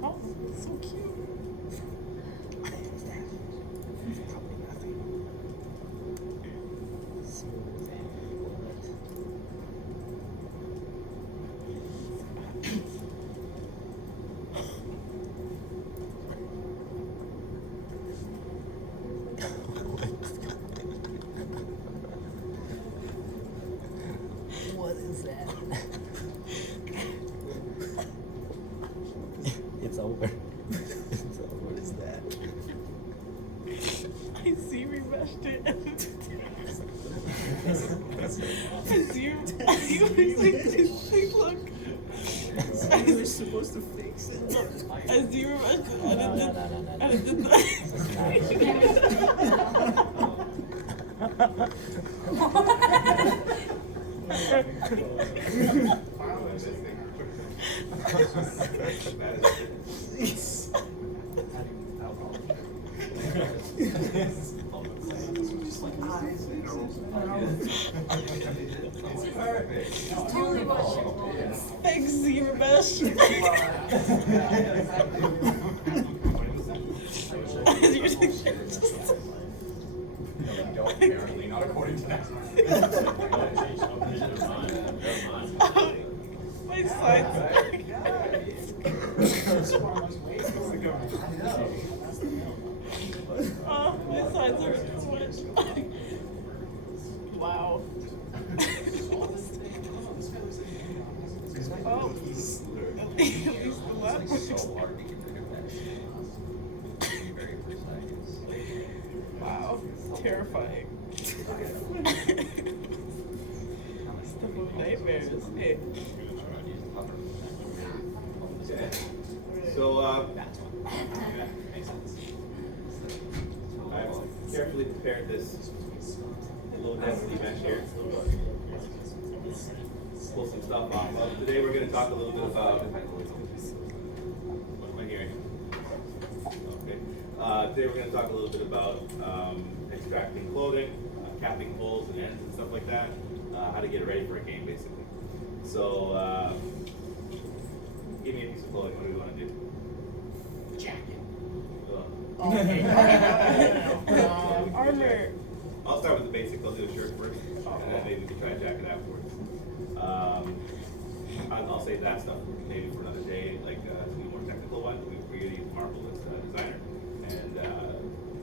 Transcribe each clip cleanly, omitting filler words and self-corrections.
Oh, so cute. What is that? Probably nothing. Smooth and bullet. What is that? It's over. It's over. What is that? I see remeshed it. I see you. Look. You were supposed to fix it. I see remeshed it. And it did Totally what she wants. Thanks, Zebra Mesh. Apparently not according to that. My sides. Oh, my sides are so much. Wow. Oh, at least the left works. Wow, terrifying. Stuff of nightmares. Hey. So, I've carefully prepared this low density mesh here. Pull some stuff off. Today we're going to talk a little bit about. What am I hearing? Okay. Today we're going to talk a little bit about extracting clothing, capping holes and ends and stuff like that. How to get ready for a game, basically. So, give me a piece of clothing. What do we want to do? Jacket. Armor. I'll start with the basic. I'll do a shirt first, and then maybe we can try a jacket afterwards. I'll save that stuff maybe for another day, like some more technical ones. We're going to use Marble as a designer, and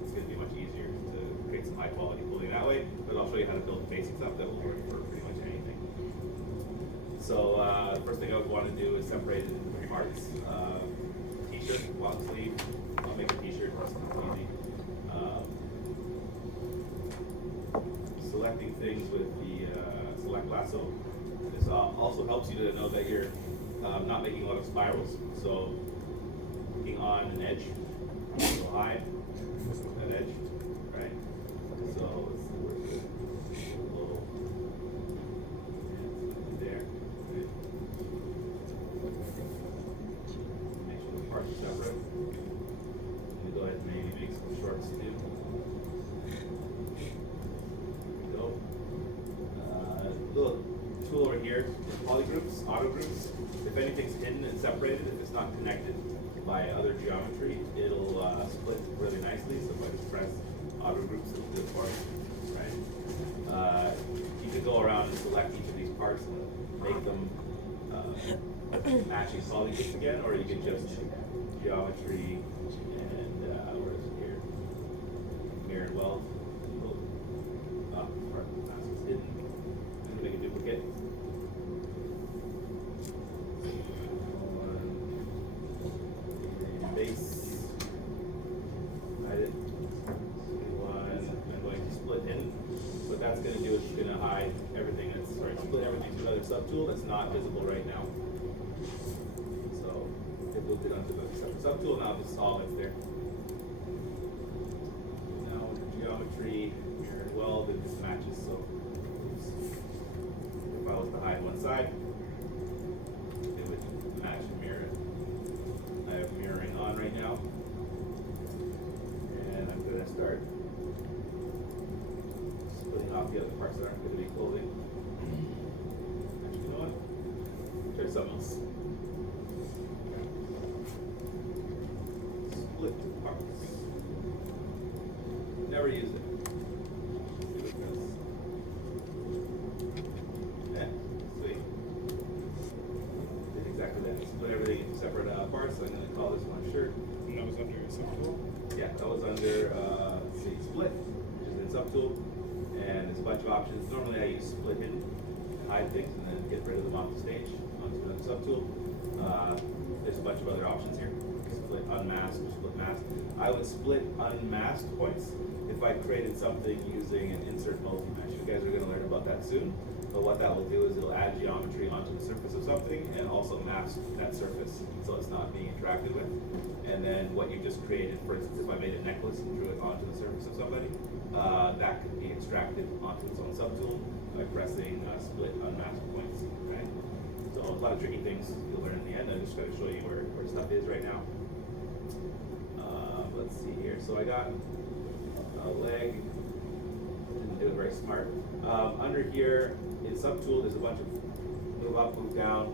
it's going to be much easier to create some high quality clothing that way. But I'll show you how to build the basic stuff that will work for pretty much anything. So the first thing I would want to do is separate it into parts. T-shirt, long sleeve. I'll make a T-shirt. It's easy. Selecting things with the select lasso. This also helps you to know that you're not making a lot of spirals. So working on an edge, so high, an edge, right? So let's work with a little there. Right? Make sure the parts are separate. I'm go ahead and maybe make some shorts too. Little tool over here, polygroups, auto groups. If anything's hidden and separated, if it's not connected by other geometry, it'll split really nicely. So if I just press auto groups, it'll do it for me, right? You can go around and select each of these parts and make them matching polygroups again, or you can just geometry and where is it here? Mirror and weld. Part is hidden. Make a duplicate. Base. Hide it. One. I'm going to split in. What that's going to do is it's going to hide everything that's, sorry, split everything to another subtool that's not visible right now. So it moved it onto the separate subtool. Now this is all that's there. Now with the geometry, mirror and weld, it just matches. So if I was to hide one side, it would match and mirror it. I have mirroring on right now. And I'm going to start splitting off the other parts that aren't going to be clothing. Actually, you know what? Try something else. Split parts. Never use it. See what goes. Yeah, sweet. Did exactly that. Split everything into separate parts. So I'm going to call this one shirt. And that was under your subtool? Yeah, that was under, let's see, split, which is in subtool. And there's a bunch of options. Normally I use split hidden to hide things and then get rid of them off the stage onto another subtool. There's a bunch of other options here. Split unmasked or split masked. I would split unmasked points if I created something using an insert multi-mesh. You guys are going to learn about that soon. But what that will do is it'll add geometry onto the surface of something and also mask that surface so it's not being interacted with. And then what you just created, for instance, if I made a necklace and drew it onto the surface of somebody, that could be extracted onto its own subtool by pressing split unmasked points. Right? So a lot of tricky things you'll learn in the end. I'm just going to show you where stuff is right now. Let's see here. So I got a leg. Didn't do it very smart. Under here in subtool, there's a bunch of move up, move down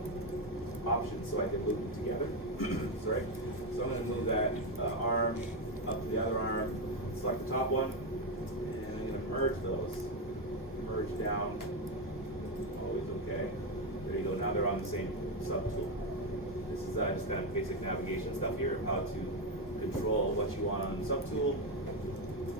options, so I can move them together. Sorry. So I'm going to move that arm up to the other arm. Select the top one, and I'm going to merge those. Merge down. Always okay. There you go. Now they're on the same subtool. This is just kind of basic navigation stuff here of how to control what you want on the subtool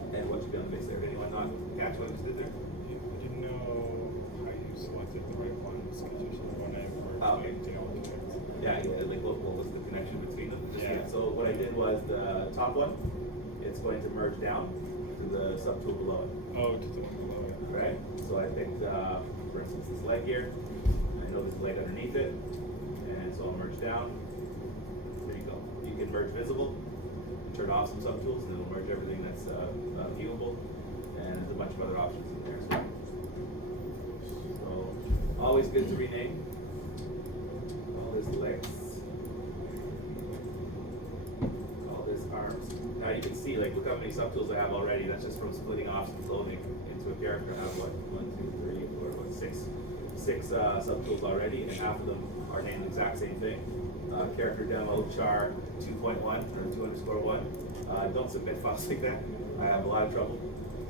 and what you're going to base there. Anyone not catch what I just did there? I didn't know how you selected the right ones because usually when I work, they all connect. Yeah, like what was the connection between them? Yeah. So what I did was the top one, it's going to merge down to the subtool below it. Oh, to the one below it. Right? So I picked, for instance, this leg here. I know there's a leg underneath it, and so I'll merge down. There you go. You can merge visible, turn off some subtools, and it'll merge everything that's viewable, and there's a bunch of other options in there as well. So always good to rename. All this legs. All this arms. Now you can see, like, look how many subtools I have already. That's just from splitting off some clothing into a character. I have what, 6 subtools already, and half of them are named the exact same thing. Character demo char 2.1 or 2_1. Don't submit files like that. I have a lot of trouble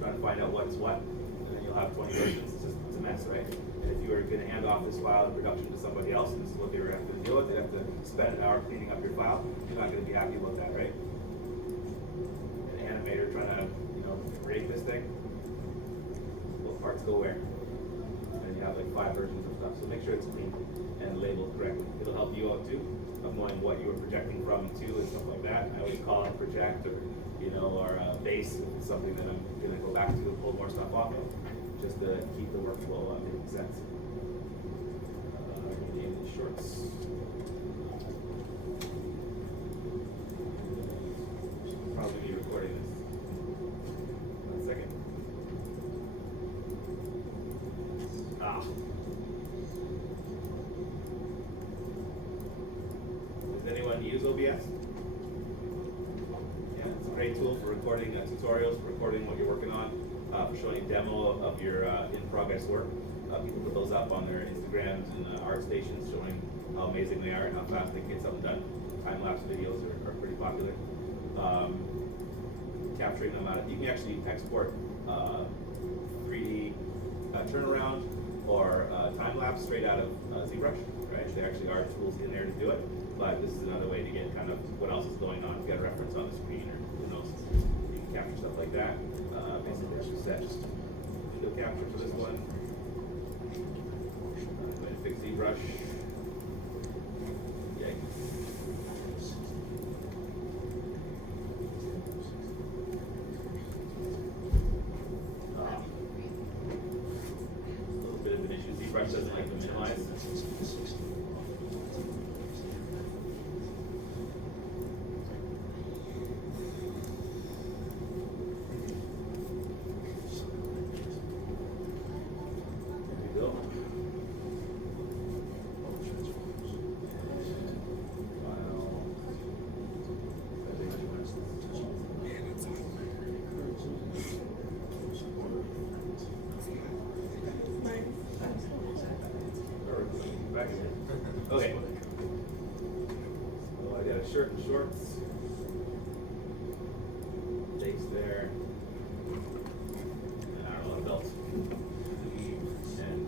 trying to find out what's what, and then you'll have 20 versions. It's a mess, right? And if you were going to hand off this file in production to somebody else, and this is what they were going to deal with, they'd have to spend an hour cleaning up your file. You're not going to be happy about that, right? An animator trying to, create this thing. What parts go where? And you have like 5 versions of stuff. So make sure it's clean and labeled correctly. It'll help you out too, of knowing what you were projecting from to and stuff like that. I always call it project or base if it's something that I'm going to go back to and pull more stuff off of, just to keep the workflow making sense. Name these shorts. Probably be recording this. 1 second. Does anyone use OBS? Yeah, it's a great tool for recording tutorials, for recording what you're working on, for showing a demo of your in-progress work. People put those up on their Instagrams and art stations, showing how amazing they are and how fast they get something done. Time-lapse videos are pretty popular. Capturing them out of, you can actually export 3D turnaround or time-lapse straight out of ZBrush, right? There actually are tools in there to do it, but this is another way to get kind of what else is going on. If you got a reference on the screen or who knows, you can capture stuff like that. Basically, I should set video capture for this one. I'm going to fix ZBrush. Yikes. ZBrush doesn't like to minimize. There you go. Okay. So I got a shirt and shorts. Face there. And I don't know, a belt. And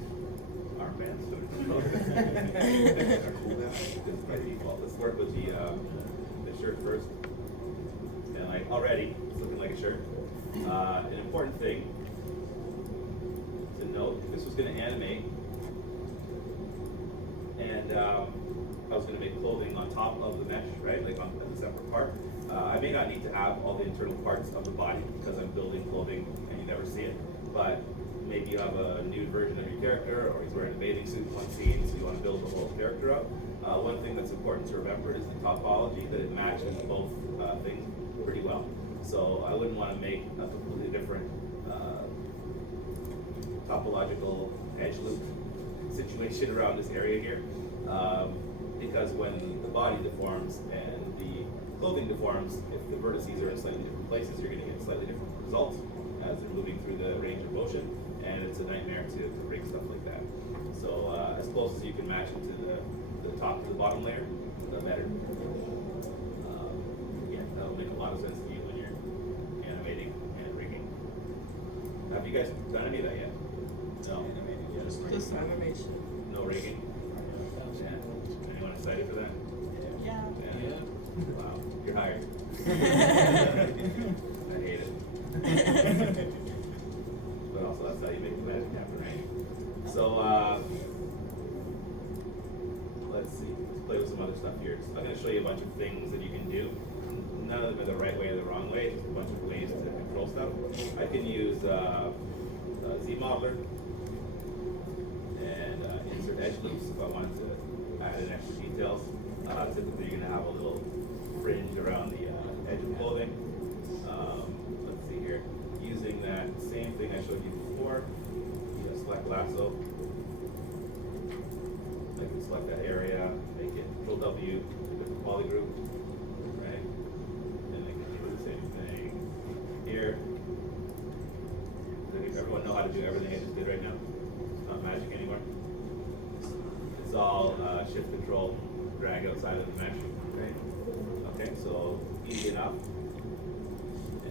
armbands. It's by default. Let's work with the shirt first. And like already, it's looking like a shirt. An important thing to note, if this was going to animate, and I was going to make clothing on top of the mesh, right, like on as a separate part, I may not need to have all the internal parts of the body because I'm building clothing and you never see it, but maybe you have a nude version of your character, or he's wearing a bathing suit in one scene, so you want to build the whole character up. One thing that's important to remember is the topology, that it matches both things pretty well. So I wouldn't want to make a completely different topological edge loop situation around this area here, because when the body deforms and the clothing deforms, if the vertices are in slightly different places, you're going to get slightly different results as they're moving through the range of motion, and it's a nightmare to break stuff like that. So as close as you can match it to the top to the bottom layer, the better. Yeah, that'll make a lot of sense to you when you're animating and rigging. Have you guys done any of that yet? No. Just animation. No rigging? Yeah. Anyone excited for that? Yeah. Yeah. Wow, you're hired. I hate it. But also that's how you make the magic happen, right? So let's see. Let's play with some other stuff here. So I'm going to show you a bunch of things that you can do. None of them are the right way or the wrong way. Just a bunch of ways to control stuff. I can use zmodeler and insert edge loops if I wanted to add in extra details. Typically you're going to have a little fringe around the edge of clothing. Let's see here. Using that same thing I showed you before, you know, select lasso. I can select that area, make it Control W, different poly group, right? And I can do the same thing here. Does everyone know how to do everything I just did right now? It's not magic anymore. It's all shift control, drag outside of the mesh, right? Okay, so easy enough.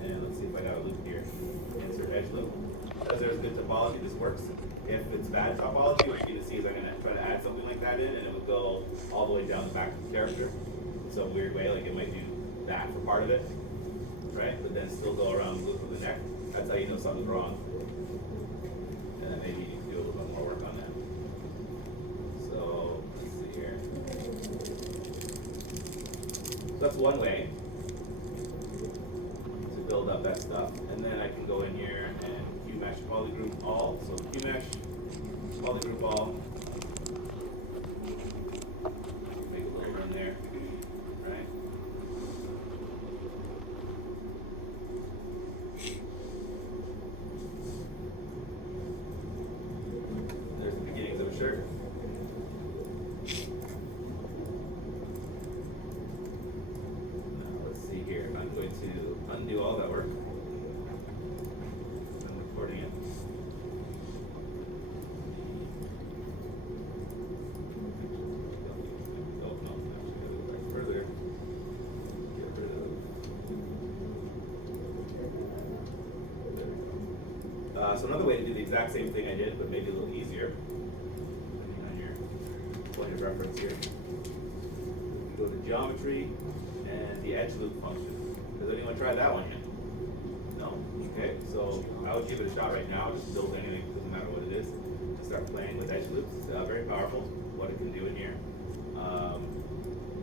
And let's see if I got a loop here. Insert edge loop. Because there's good topology, this works. If it's bad topology, what you're going to see is I'm going to try to add something like that in, and it would go all the way down the back of the character in some weird way, like it might do that for part of it, right? But then still go around the loop of the neck. That's how you know something's wrong. And then maybe you need to do a little bit more work on that. So let's see here. So that's one way to build up that stuff. And then I can go in here and QMesh polygroup all. So QMesh polygroup all. Make a little run there, right? There's the beginnings of a shirt. Now let's see here. I'm going to undo all that work. I'm recording it. Oh, no, actually, gotta go back further. Get rid of. There we go. So another way to do the exact same thing I did, but maybe a little easier, depending on your point of reference here. You go to geometry and the edge loop function. Has anyone tried that one yet? No? Okay, so I would give it a shot right now. Just build anything, doesn't matter what it is. Just start playing with edge loops. It's very powerful what it can do in here.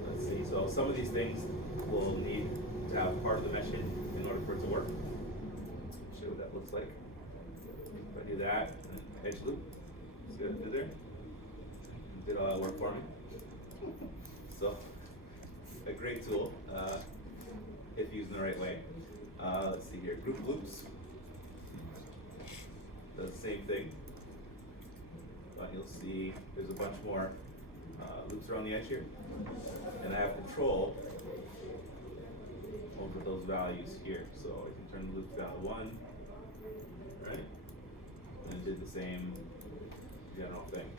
Let's see, so some of these things will need to have part of the mesh in order for it to work. Show what that looks like. If I do that, edge loop, see what I did there? Did all that work for me. So, a great tool if used in the right way. Let's see here, group loops. Does the same thing, but you'll see there's a bunch more loops around the edge here, and I have control over those values here. So I can turn the loops down to 1, right? And did the same general thing.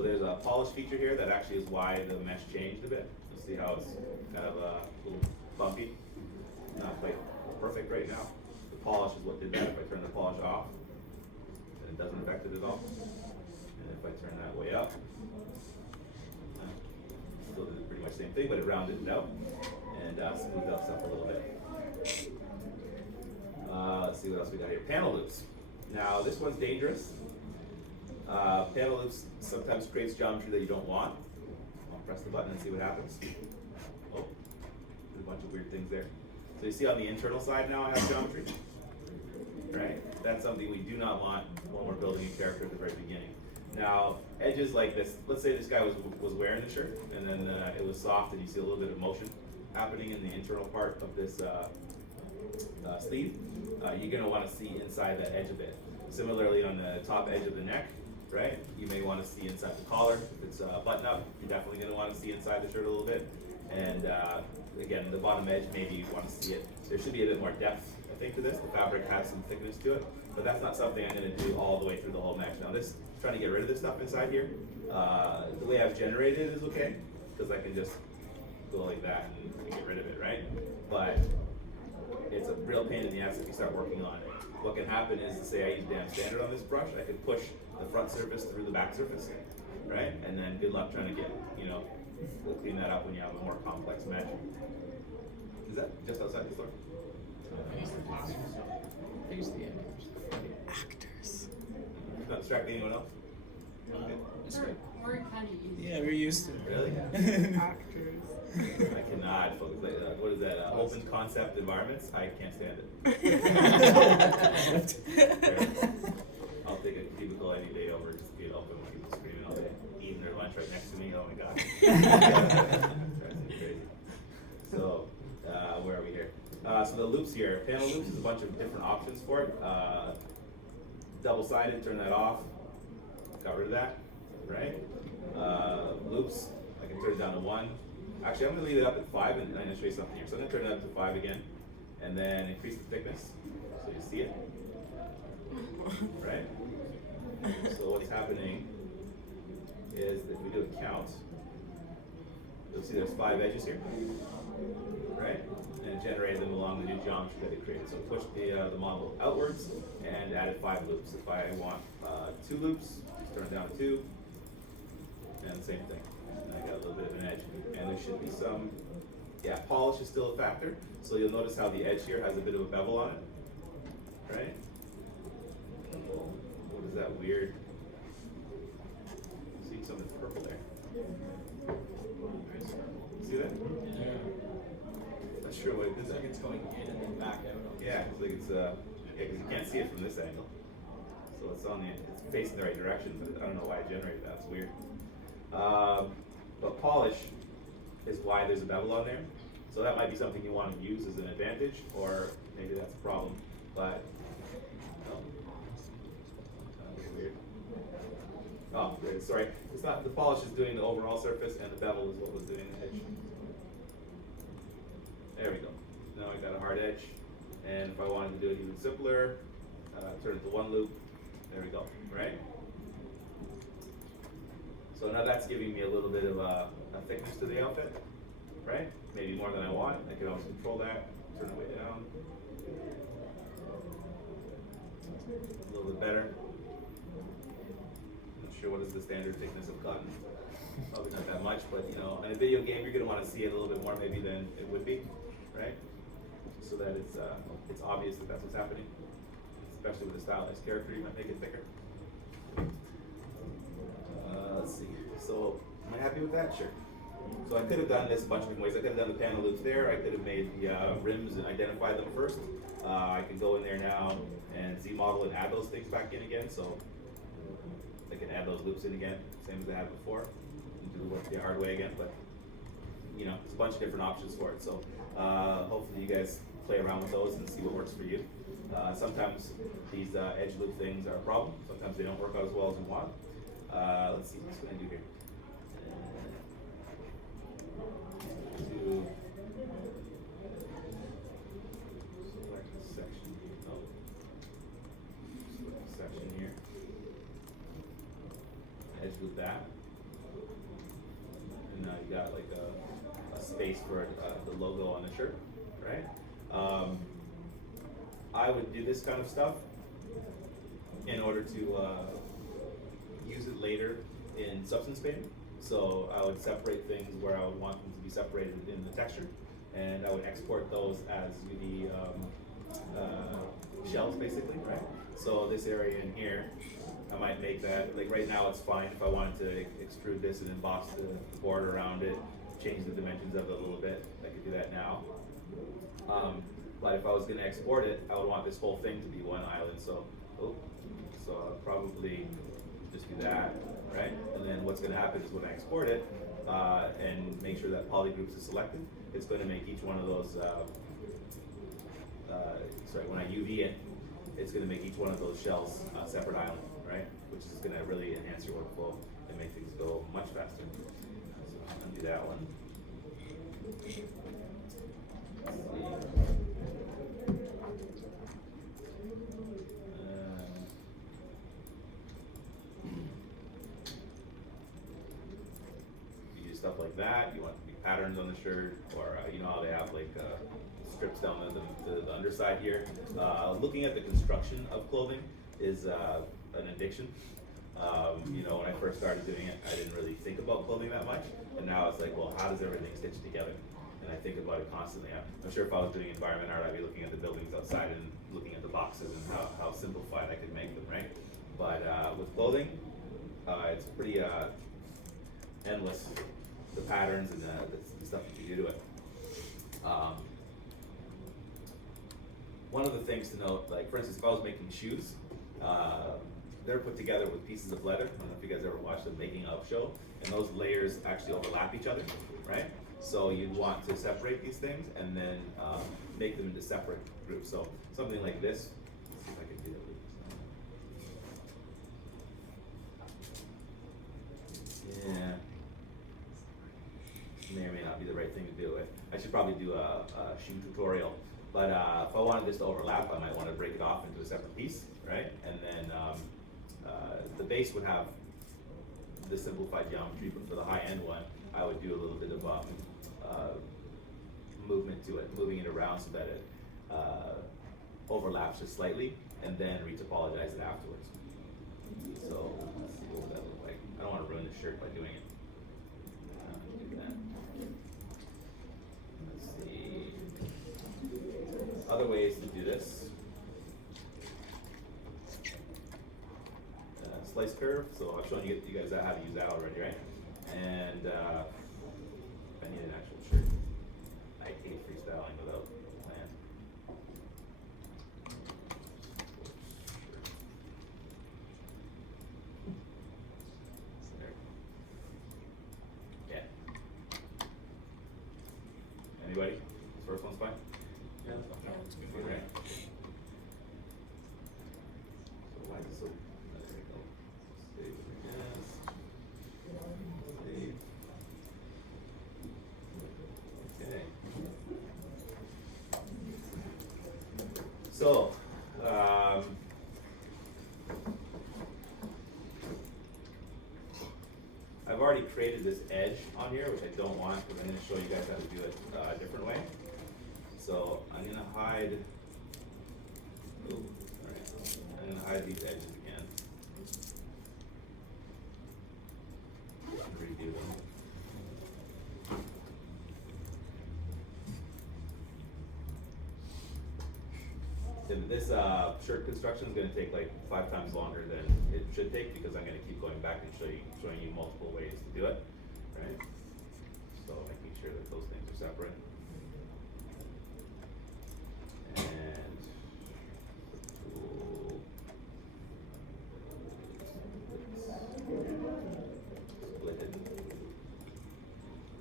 So there's a polish feature here that actually is why the mesh changed a bit. You'll see how it's kind of a little bumpy. Not quite perfect right now. The polish is what did that. If I turn the polish off, then it doesn't affect it at all. And if I turn that way up, still did pretty much the same thing, but it rounded it out and smoothed out stuff a little bit. Let's see what else we got here. Panel loops. Now this one's dangerous. Panel loops sometimes creates geometry that you don't want. I'll press the button and see what happens. Oh, there's a bunch of weird things there. So you see on the internal side now I have geometry, right? That's something we do not want when we're building a character at the very beginning. Now, edges like this, let's say this guy was wearing the shirt and then it was soft and you see a little bit of motion happening in the internal part of this sleeve. You're gonna wanna see inside that edge a bit. Similarly on the top edge of the neck, right? You may wanna see inside the collar. If it's a button up, you're definitely gonna wanna see inside the shirt a little bit. And again, the bottom edge, maybe you wanna see it. There should be a bit more depth, I think, to this. The fabric has some thickness to it, but that's not something I'm gonna do all the way through the whole mesh. Now this, trying to get rid of this stuff inside here, the way I've generated it is okay, because I can just go like that and get rid of it, right? But it's a real pain in the ass if you start working on it. What can happen is, say I use damn standard on this brush, I can push the front surface through the back surface, right? And then good luck trying to get, we'll clean that up when you have a more complex mesh. Is that just outside the store? There's the actors. Not distracting anyone else? Okay. We're kind of used Yeah, we're used to it. Really? Actors. I cannot focus. What is that? Open concept environments? I can't stand it. I'll take a cubicle any day over just to be open when people screaming all day, eating their lunch right next to me. Oh my god. Drives me crazy. So, where are we here? So the loops here, panel loops is a bunch of different options for it. Double-sided, turn that off. Got rid of that, right? Loops, I can turn it down to 1. Actually, I'm gonna leave it up at 5 and I'm gonna show you something here. So I'm gonna turn it up to 5 again, and then increase the thickness so you see it, right? So what's happening is that if we do a count, you'll see there's 5 edges here, right? And it generated them along the new geometry that it created. So it pushed the model outwards and added 5 loops. If I want 2 loops, turn it down to 2, and the same thing. And I got a little bit of an edge. And there should be some, polish is still a factor. So you'll notice how the edge here has a bit of a bevel on it, right? What is that weird? I'm seeing something purple there. See that? Yeah. Not sure what it is. It's like it's going in and then back out. Yeah, it's like it's because you can't see it from this angle. So it's it's facing the right direction, but I don't know why it generated that. It's weird. But polish is why there's a bevel on there. So that might be something you want to use as an advantage, or maybe that's a problem. But weird. Oh, great. Sorry. It's not the polish is doing the overall surface, and the bevel is what was doing the edge. There we go. Now I got a hard edge, and if I wanted to do it even simpler, turn it to 1 loop. There we go. Right. So now that's giving me a little bit of a thickness to the outfit, right? Maybe more than I want. I can always control that. Turn it way down. A little bit better. Not sure what is the standard thickness of cotton. Probably not that much, but in a video game you're gonna want to see it a little bit more maybe than it would be, right? So that it's obvious that that's what's happening. Especially with a stylized character, you might make it thicker. Let's see. So, am I happy with that? Sure. So I could have done this a bunch of different ways. I could have done the panel loops there. I could have made the rims and identified them first. I can go in there now and Z-model and add those things back in again. So I can add those loops in again, same as I had before. And do the work the hard way again. But there's a bunch of different options for it. So hopefully you guys play around with those and see what works for you. Sometimes these edge loop things are a problem. Sometimes they don't work out as well as you want. Let's see, what's going to do here? To select a section here. Oh. Select a section here. Edge loop that. now you got like a space for the logo on the shirt, right? I would do this kind of stuff in order to use it later in substance painting. So I would separate things where I would want them to be separated in the texture, and I would export those as UV shells, basically, right? So this area in here, I might make that, like right now it's fine. If I wanted to extrude this and emboss the border around it, change the dimensions of it a little bit, I could do that now. But if I was gonna export it, I would want this whole thing to be one island, so I'll probably just do that, right? And then what's gonna happen is when I export it, and make sure that polygroups is selected, it's gonna make each one of those, when I UV it, it's gonna make each one of those shells a separate island, right? Which is gonna really enhance your workflow and make things go much faster. So undo that one. Let's see. You do stuff like that. You want to be patterns on the shirt, or you know how they have like strips down the underside here. Looking at the construction of clothing is an addiction. You know, when I first started doing it, I didn't really think about clothing that much, and now it's like, well, how does everything stitch together? And I think about it constantly. I'm sure if I was doing environment art, I'd be looking at the buildings outside and looking at the boxes and how simplified I could make them, right? But with clothing, it's pretty endless, the patterns and the stuff that you do to it. One of the things to note, like for instance, if I was making shoes, they're put together with pieces of leather. I don't know if you guys ever watched the making of show, and those layers actually overlap each other, right? So you'd want to separate these things and then make them into separate groups. So something like this, let's see if I can do it. Yeah, may or may not be the right thing to do. I should probably do a shoe tutorial. But if I wanted this to overlap, I might want to break it off into a separate piece, right? And then the base would have the simplified geometry, but for the high-end one, I would do a little bit of movement to it, moving it around so that it overlaps just slightly, and then retopologize it afterwards. So let's see what that look like. I don't want to ruin the shirt by doing it. Do that. Let's see. Other ways to do this. Slice curve. So I've shown you guys how to use that already, right? And I need an actual shirt. I hate freestyling without a plan. There. Yeah. Anybody? This first one's fine? Yeah, that's good. Okay. So why is it so? There we go. Save it again. Save. Okay. So, I've already created this edge on here, which I don't want because I'm going to show you guys how to do it a different way. So I'm going to hide, I'm going to hide these edges again. Redo them. And this shirt construction is going to take like 5 times longer than it should take because I'm going to keep going back and showing you multiple ways to do it, right? So making sure that those things are separate. And tool. Split it.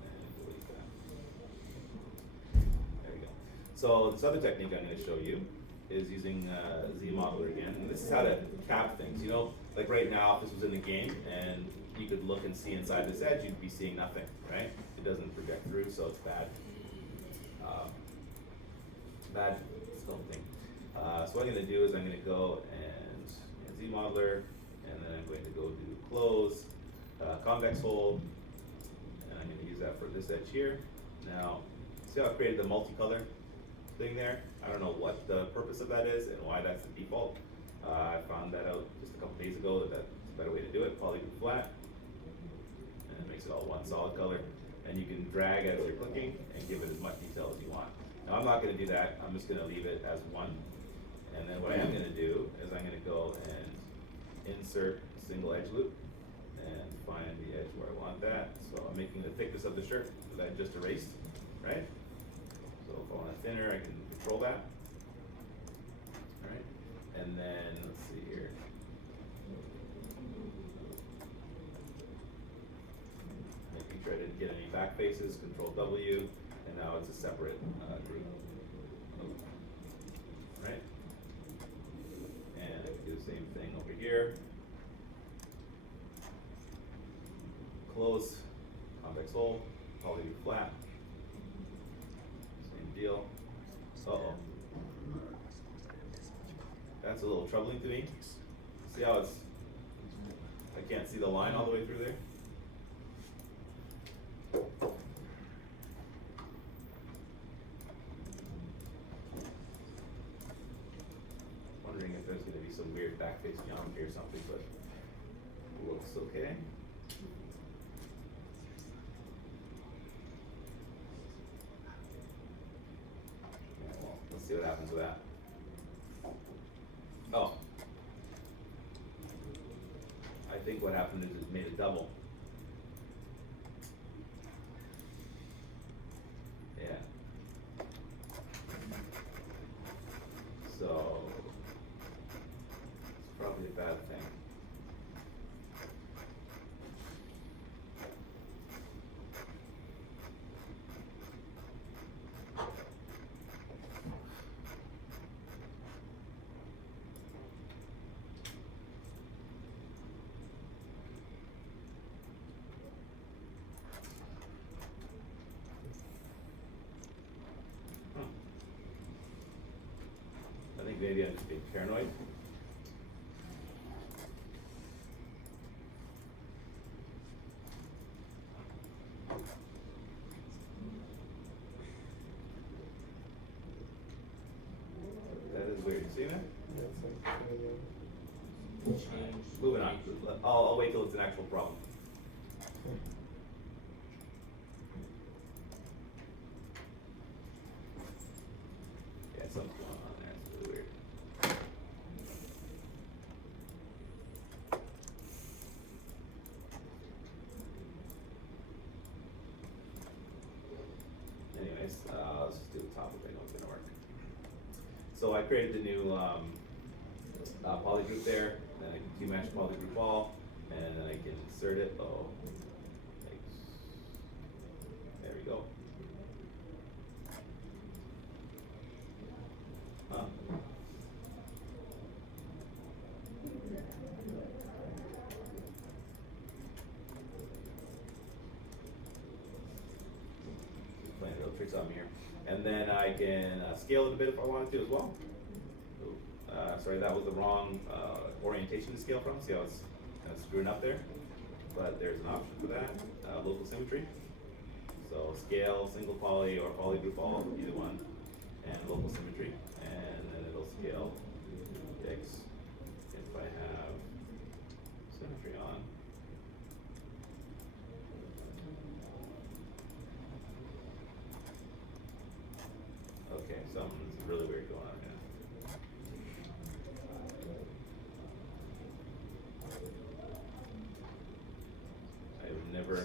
And delete that. There we go. So this other technique I'm going to show you is using zmodeler again. And this is how to cap things. You know, like right now, if this was in the game and you could look and see inside this edge, you'd be seeing nothing, right? It doesn't project through, so it's bad. Bad sculpting. So what I'm going to do is I'm going to go and zmodeler, and then I'm going to go do close, convex hole, and I'm going to use use that for this edge here. Now, see how I created the multicolor thing there? I don't know what the purpose of that is and why that's the default. I found that out just a couple days ago that that's a better way to do it. Polygroup flat, and it makes it all one solid color. And you can drag as you're clicking and give it as much detail as you want. Now I'm not going to do that. I'm just going to leave it as one. And then what I am going to do is I'm going to go and insert single edge loop and find the edge where I want that. So I'm making the thickness of the shirt that I just erased, right? So if I want it thinner, I can control that. All right. And then let's see here. Making sure I didn't get any back faces, Control W, and now it's a separate group. Right? And I can do the same thing over here. Close, convex hole, poly flat. Same deal. Uh-oh. That's a little troubling to me. See how it's, I can't see the line all the way through there? Wondering if there's gonna be some weird backface geometry or something, but looks okay. Yeah, well, let's see what happens with that. Oh. I think what happened is it made a double. Yeah. So, it's probably a bad thing. I think maybe I'm just being paranoid. That is weird. See that? Moving on. I'll wait till it's an actual problem. Yeah, something's going on there. It's really weird. Anyways, let's just do the top if I know it's gonna work. So I created the new poly group there, then I can Q-match poly group all, and then I can insert it. Oh, thanks. There we go. Huh. Playing real tricks on me here. And then I can scale it a bit if I wanted to as well. Sorry, that was the wrong orientation to scale from. See how it's kind of screwing up there? But there's an option for that. Local symmetry. So scale, single poly, or poly group all, either one. And local symmetry. And then it'll scale X if I have symmetry on. Okay, something's really weird going on here. I've never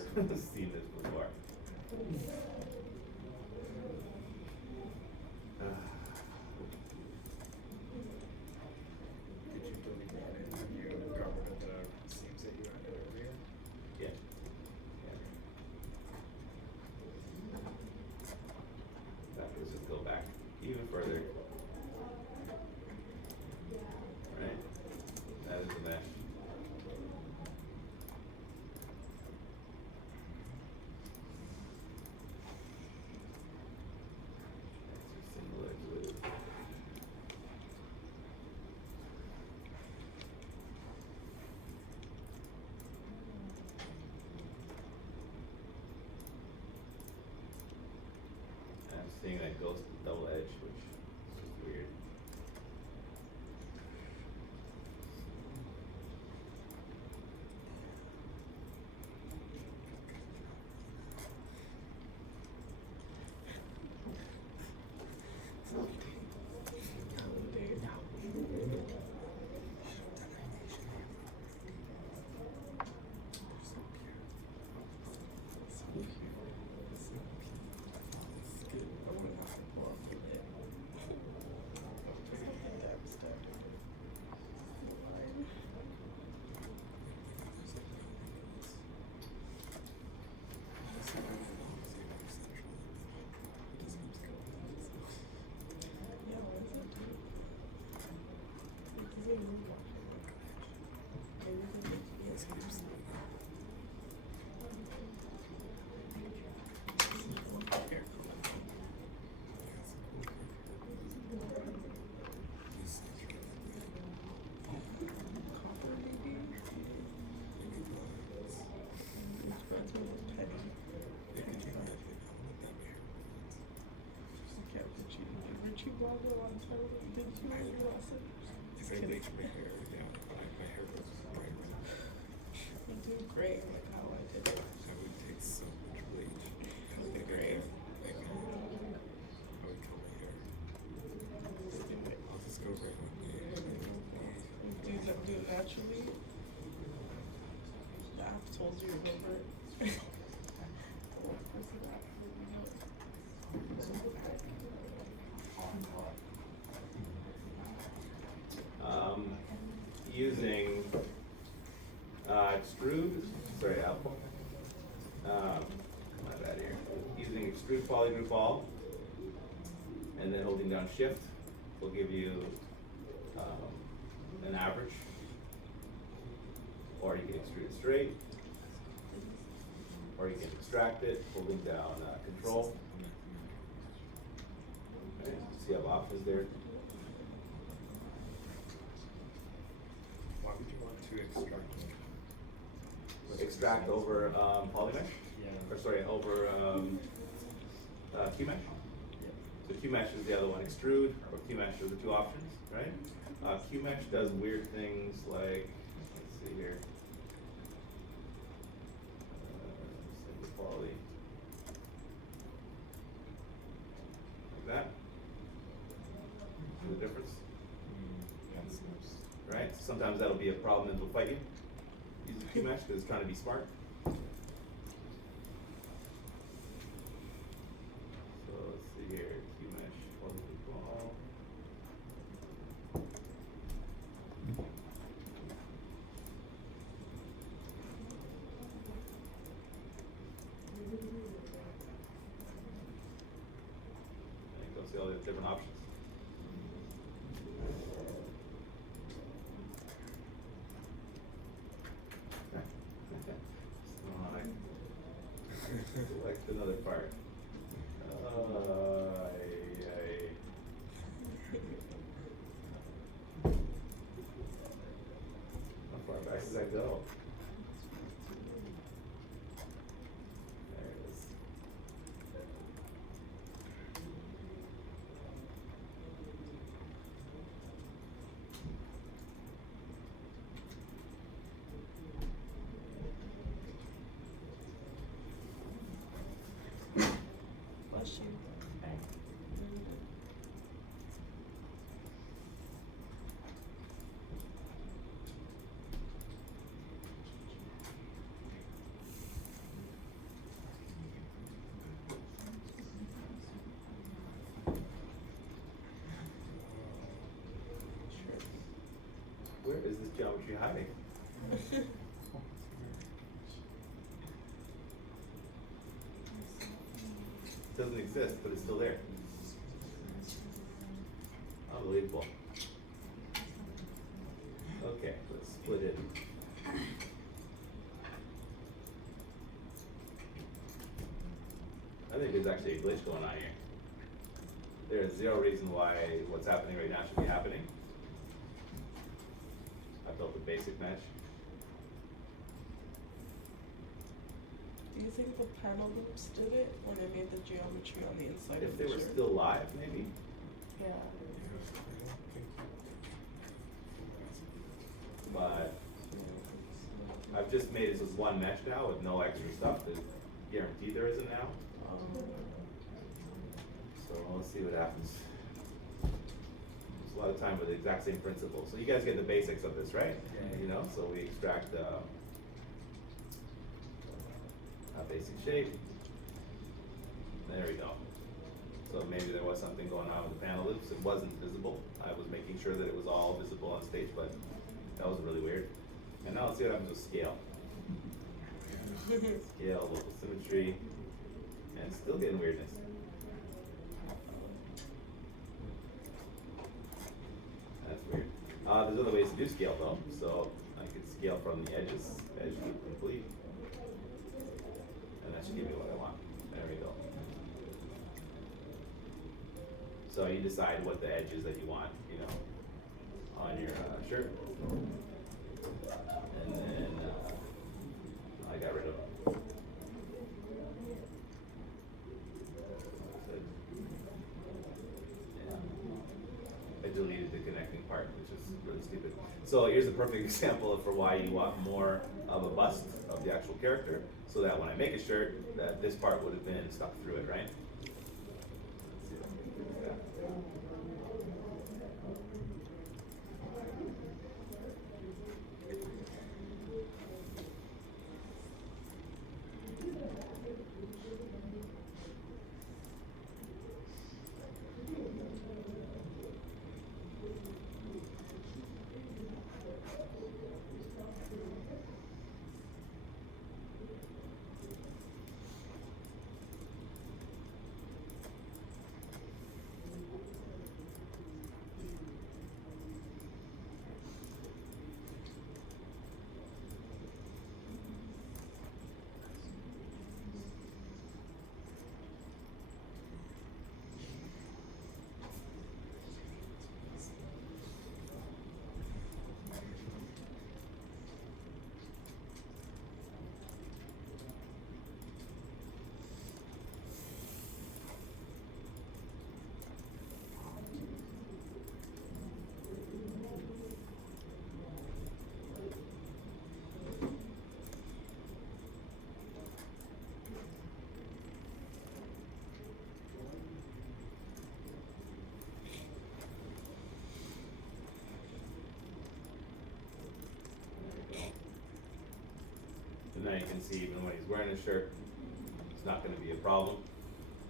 seen this before. Did you delete that and have you got rid of the seams that you added earlier? Yeah. That let's just go back even further. Right? That is the mesh. seeing that ghost double edge, which is just weird. Richie Bravo on television. Did you know you lost it? If I bleach my hair down, my hair goes right around. You do great. Like how I did it. I would take so much bleach. I don't think Great. I would kill my hair. I'll just go right on Do it naturally. The app told you, remember? Using extrude, sorry, Apple. My bad here. Using extrude polygroup all, and then holding down shift will give you an average, or you can extrude it straight, or you can extract it holding down control. Okay, so you have options there. Why would you want to extract? Extract over polymesh, or sorry, over QMesh. So QMesh is the other one. Extrude or QMesh are the two options, right? QMesh does weird things like, let's see here, simple poly, like that. See the difference? That's nice. Right? Sometimes that'll be a problem and it'll fight you. Use the QMesh because it's trying to be smart. So let's see here, QMesh, polymesh ball. And you go see all the different options. Select another part. How far back does that go? There it is. Bless you. Where is this geometry hiding? It doesn't exist, but it's still there. Unbelievable. Okay, let's split it. I think there's actually a glitch going on here. There is zero reason why what's happening right now should be happening. I built a basic mesh. Do you think the panel loops did it when they made the geometry on the inside If of they the were shirt? still live, maybe. Yeah. But I've just made it just one mesh now with no extra stuff. There's guaranteed there isn't now. So let's see what happens. It's a lot of time with the exact same principle. So you guys get the basics of this, right? Yeah. You know, so we extract a basic shape. There we go. So maybe there was something going on with the panel loops. It wasn't visible. I was making sure that it was all visible on stage, but that was really weird. And now let's see what happens with scale. Scale, local symmetry, and still getting weirdness. That's weird. There's other ways to do scale though. So I could scale from the edges, edge loop complete. And that should give me what I want. There we go. So you decide what the edges that you want, you know, on your shirt. And then I got rid of them. Yeah. I deleted the connecting part, which is really stupid. So here's a perfect example for why you want more of a bust of the actual character, so that when I make a shirt, that this part would have been stuck through it, right? Let's see if I can fix that. And now you can see even when he's wearing a shirt, it's not going to be a problem,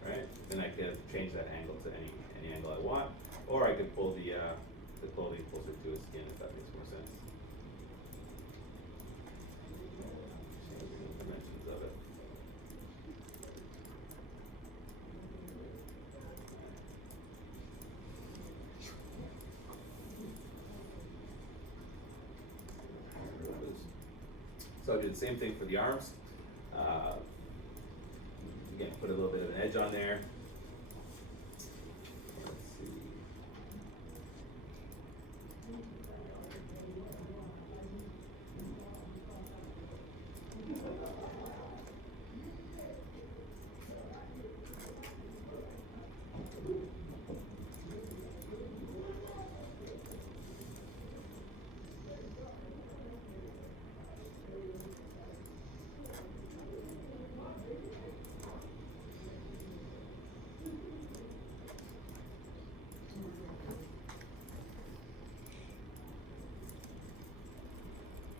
right? Then I could change that angle to any angle I want, or I could pull the clothing closer to his skin if that makes more sense. Changing the dimensions of it. So I do the same thing for the arms. Again, put a little bit of an edge on there. Let's see.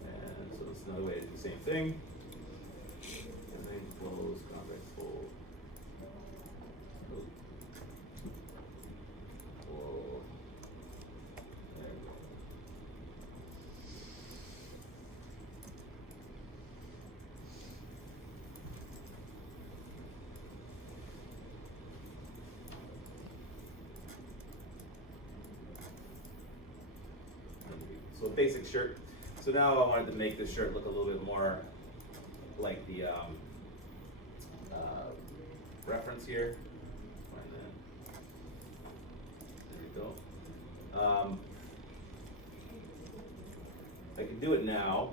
And so it's another way to do the same thing. And then close, convex fold. Whoa. There we go. So a basic shirt. So now I wanted to make this shirt look a little bit more like the reference here. Find that. There we go. I can do it now,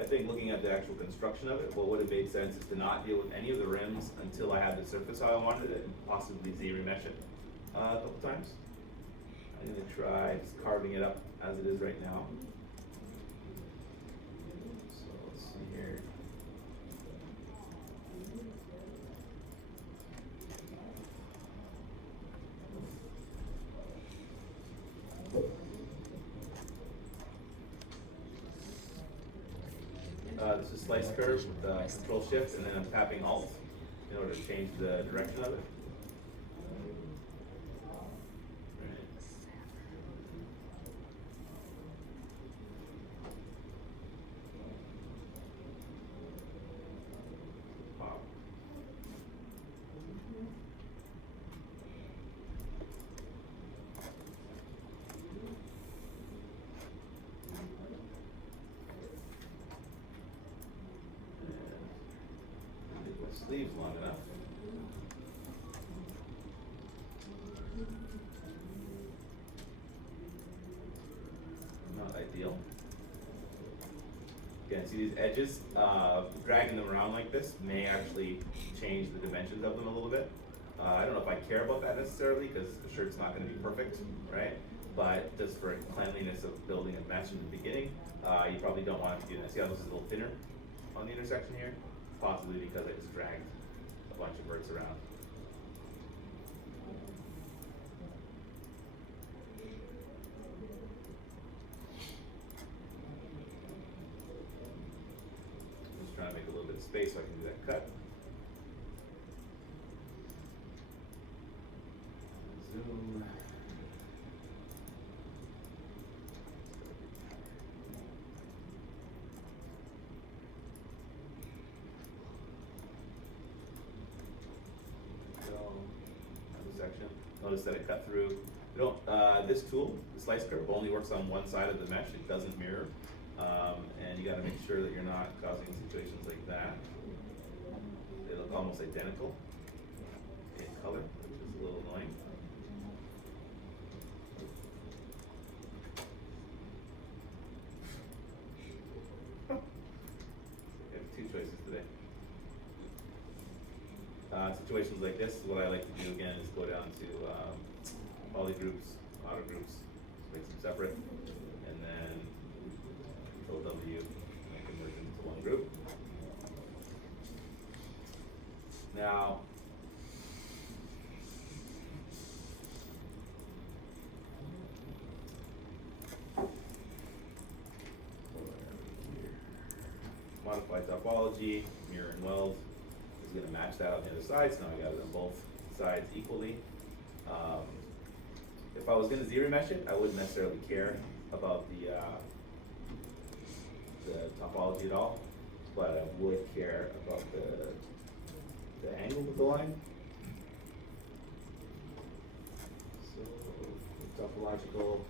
I think looking at the actual construction of it, what would have made sense is to not deal with any of the rims until I had the surface how I wanted it, and possibly Z-remesh it a couple times. I'm gonna try just carving it up as it is right now. So let's see here. This is slice curve with control shift, and then I'm tapping alt in order to change the direction of it. Wow. Make my sleeves long enough. Not ideal. Again, see these edges? Dragging them around like this may actually change the dimensions of them a little bit. I don't know if I care about that necessarily because the shirt's not going to be perfect, right? But just for cleanliness of building a mesh in the beginning, you probably don't want to do that. See how this is a little thinner on the intersection here? Possibly because I just dragged a bunch of verts around. Just trying to make a little bit of space so I can do that cut. Zoom. Section. Notice that it cut through. You don't, this tool, the slice curve, only works on one side of the mesh. It doesn't mirror. And you got to make sure that you're not causing situations like that. They look almost identical in color, which is a little annoying. We have two choices today. Situations like this, what I like to do again is go down to poly groups, auto groups, make them separate, and then Control W and convert them into one group. Now, modify topology, mirror and weld. Is going to match that on the other side, so now I got it on both sides equally. If I was going to Z-remesh it, I wouldn't necessarily care about the topology at all, but I would care about the angle of the line. So topological.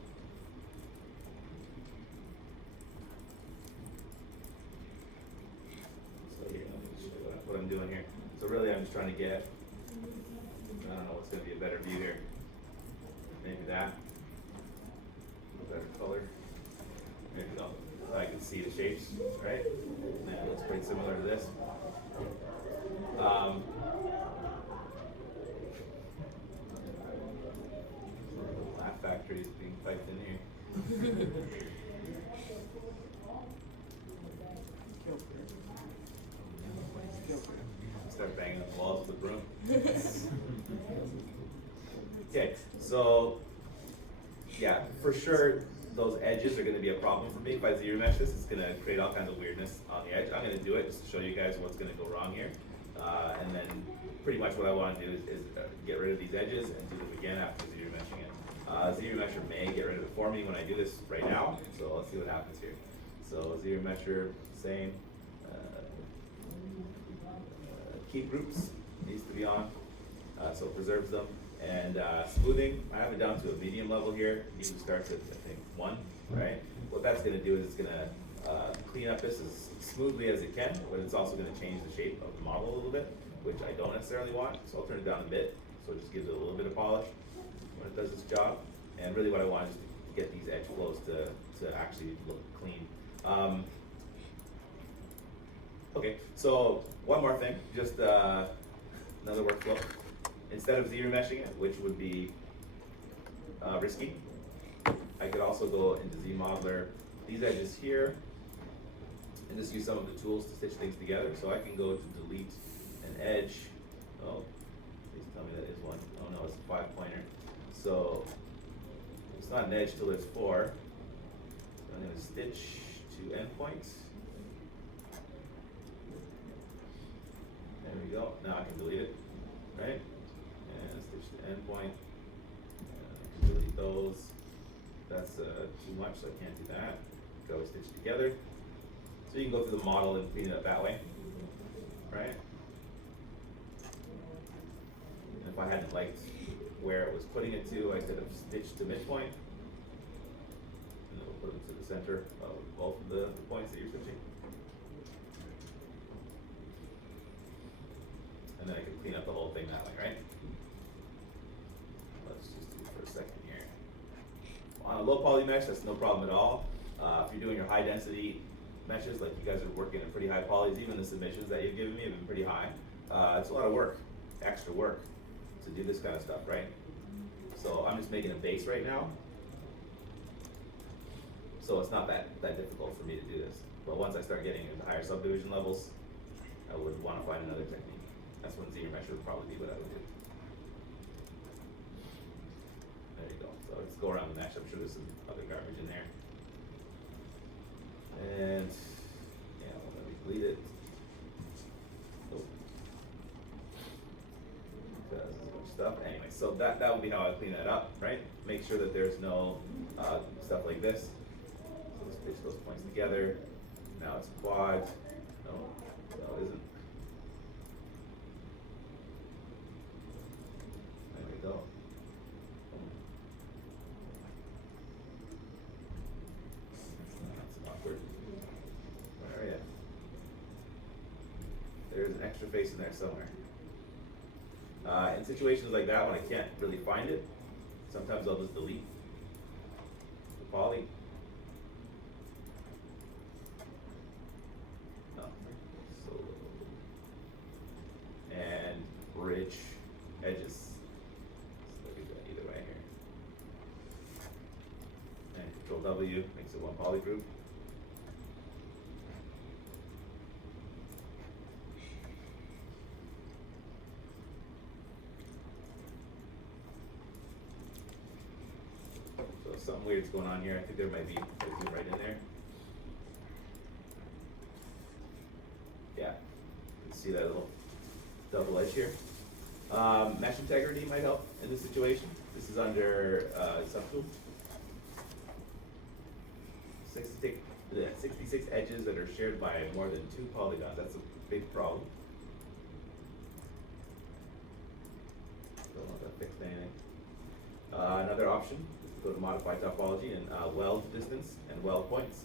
So here, let me show you what I'm doing here. So really, I'm just trying to get, I don't know what's going to be a better view here. Maybe that, a better color. Maybe I can see the shapes, right? And it looks quite similar to this. Laugh factory is being piped in here. Start banging on the walls with the broom. Okay, so yeah, for sure those edges are going to be a problem for me. If I Z-remesh this, it's going to create all kinds of weirdness on the edge. I'm going to do it just to show you guys what's going to go wrong here. And then pretty much what I want to do is get rid of these edges and do them again after Z-remeshing it. Z-remesher may get rid of it for me when I do this right now, so let's see what happens here. So Z-remesher, same. Keep groups needs to be on, so it preserves them. And smoothing, I have it down to a medium level here. It usually starts at, I think, 1, right? What that's going to do is it's going to clean up this as smoothly as it can, but it's also going to change the shape of the model a little bit, which I don't necessarily want. So I'll turn it down a bit, so it just gives it a little bit of polish when it does its job. And really what I want is to get these edge flows to actually look clean. Okay, so one more thing, just another workflow. Instead of Z-meshing it, which would be risky, I could also go into ZModeler, these edges here, and just use some of the tools to stitch things together. So I can go to delete an edge. Oh, please tell me that is one. Oh no, it's a 5-pointer. So it's not an edge till there's 4. So I'm going to stitch to endpoints. There we go. Now I can delete it, right? And stitch to endpoint. Delete those. That's too much, so I can't do that. Go stitch together. So you can go through the model and clean it up that way, right? And if I hadn't liked where it was putting it to, I could have stitched to midpoint. And it'll put them to the center of both of the points that you're stitching. And then I can clean up the whole thing that way, right? Let's just do it for a second here. On a low poly mesh, that's no problem at all. If you're doing your high density meshes, like you guys are working at pretty high polys, even the submissions that you've given me have been pretty high. It's a lot of work, extra work to do this kind of stuff, right? So I'm just making a base right now. So it's not that difficult for me to do this. But once I start getting into higher subdivision levels, I would want to find another technique. That's when Z-mesh would probably be what I would do. There you go. So let's go around the mesh. I'm sure there's some other garbage in there. And yeah, let me delete it. Oh. Because there's a bunch of stuff. Anyway, so that would be how I clean that up, right? Make sure that there's no stuff like this. So let's pitch those points together. Now it's quad. No, it isn't. There we go. That's awkward. Where are you? There's an extra face in there somewhere. In situations like that, when I can't really find it, sometimes I'll just delete the poly. No. So, and bridge edges. So we do that either way here. And Control W makes it one poly group. So something weird's going on here. I think there might be a zoom right in there. Yeah, you can see that little double edge here. Mesh integrity might help in this situation. This is under subtool. 66 edges that are shared by more than 2 polygons. That's a big problem. Don't know if that fixed anything. Another option is to go to modify topology and weld distance and weld points.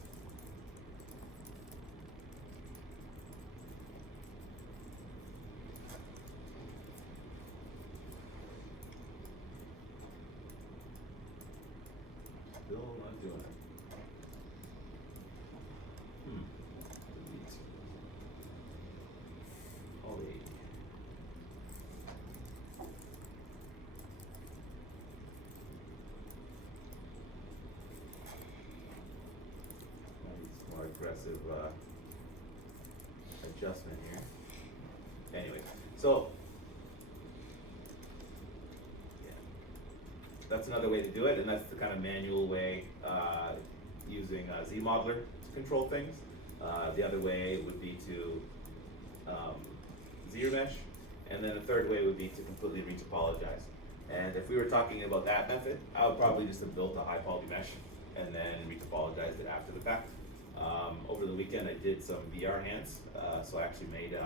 Still not doing it. Delete. Poly. More aggressive adjustment here. Anyway, so yeah, that's another way to do it, and that's the kind of manual way using ZModeler to control things. The other way would be to Z-mesh, and then the third way would be to completely retopologize. And if we were talking about that method, I would probably just have built a high poly mesh and then retopologized it after the fact. Over the weekend I did some VR hands, so I actually made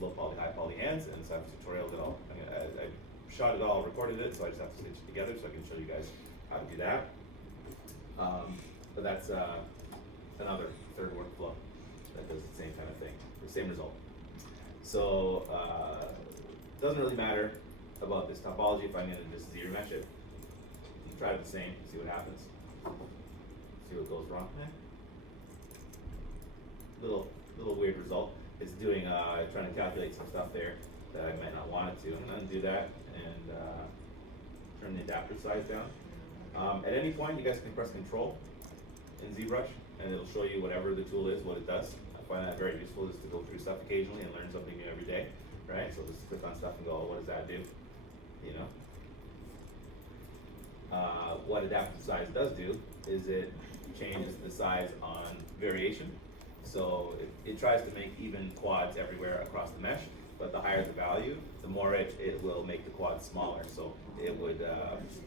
low poly, high poly hands, and so I have a tutorial that I shot it all, recorded it, so I just have to stitch it together so I can show you guys how to do that. But that's another third workflow that does the same kind of thing, the same result. So it doesn't really matter about this topology if I'm going to just Z-mesh it. You try it the same, see what happens. See what goes wrong. Little little weird result. It's doing, trying to calculate some stuff there that I might not want it to. I'm gonna undo that and turn the adapter size down. At any point, you guys can press Control in ZBrush, and it'll show you whatever the tool is, what it does. I find that very useful just to go through stuff occasionally and learn something new every day, right? So just click on stuff and go, oh, what does that do? You know? What adaptive size does do is it changes the size on variation. So it tries to make even quads everywhere across the mesh, but the higher the value, the more it will make the quad smaller. So it would,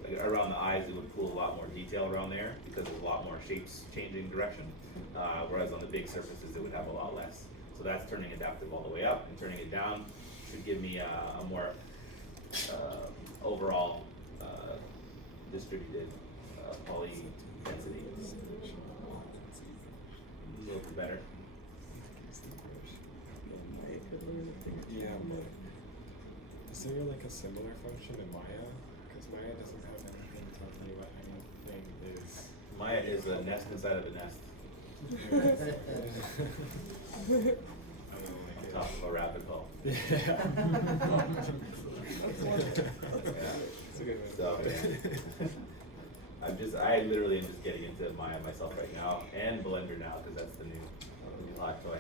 like around the eyes, it would pull a lot more detail around there because there's a lot more shapes changing direction. Whereas on the big surfaces, it would have a lot less. So that's turning adaptive all the way up, and turning it down should give me a more overall distributed poly density. A little bit better. Yeah, but is there like a similar function in Maya? Because Maya doesn't have anything telling me what anything is. Maya is a nest inside of a nest. I don't like it. Top of a rabbit hole. Yeah. Yeah. It's a good one. So, yeah. I literally am just getting into Maya myself right now, and Blender now, because that's the new hot toy.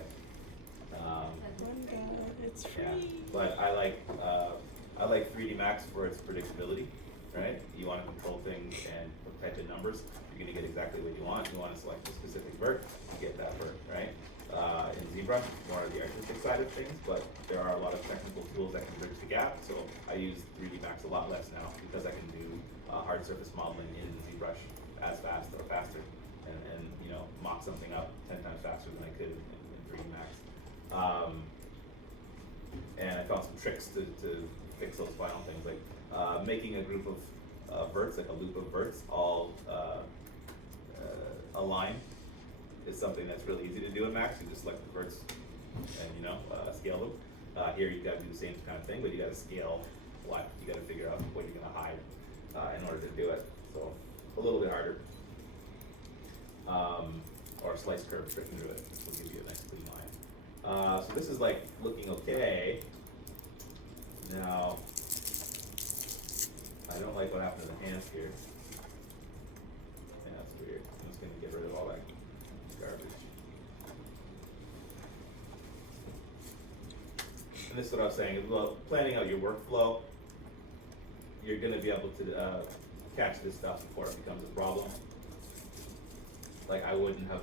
It's free. Yeah, but I like 3D Max for its predictability, right? You want to control things and type in numbers, you're going to get exactly what you want. You want to select a specific vert, you get that vert, right? In ZBrush, it's more of the artistic side of things, but there are a lot of technical tools that can bridge the gap. So I use 3D Max a lot less now because I can do hard surface modeling in ZBrush as fast or faster, and you know, mock something up 10 times faster than I could in 3D Max. And I found some tricks to fix those final things, like making a group of verts, like a loop of verts, all align is something that's really easy to do in Max. You just select the verts and, you know, scale them. Here you gotta do the same kind of thing, but you gotta scale what, you gotta figure out what you're gonna hide in order to do it. So a little bit harder. Or a slice curve written through it, which will give you a nice clean line. So this is like looking okay. Now, I don't like what happened to the hands here. Yeah, that's weird. I'm just gonna get rid of all that garbage. And this is what I was saying, well, planning out your workflow, you're gonna be able to catch this stuff before it becomes a problem. Like, I wouldn't have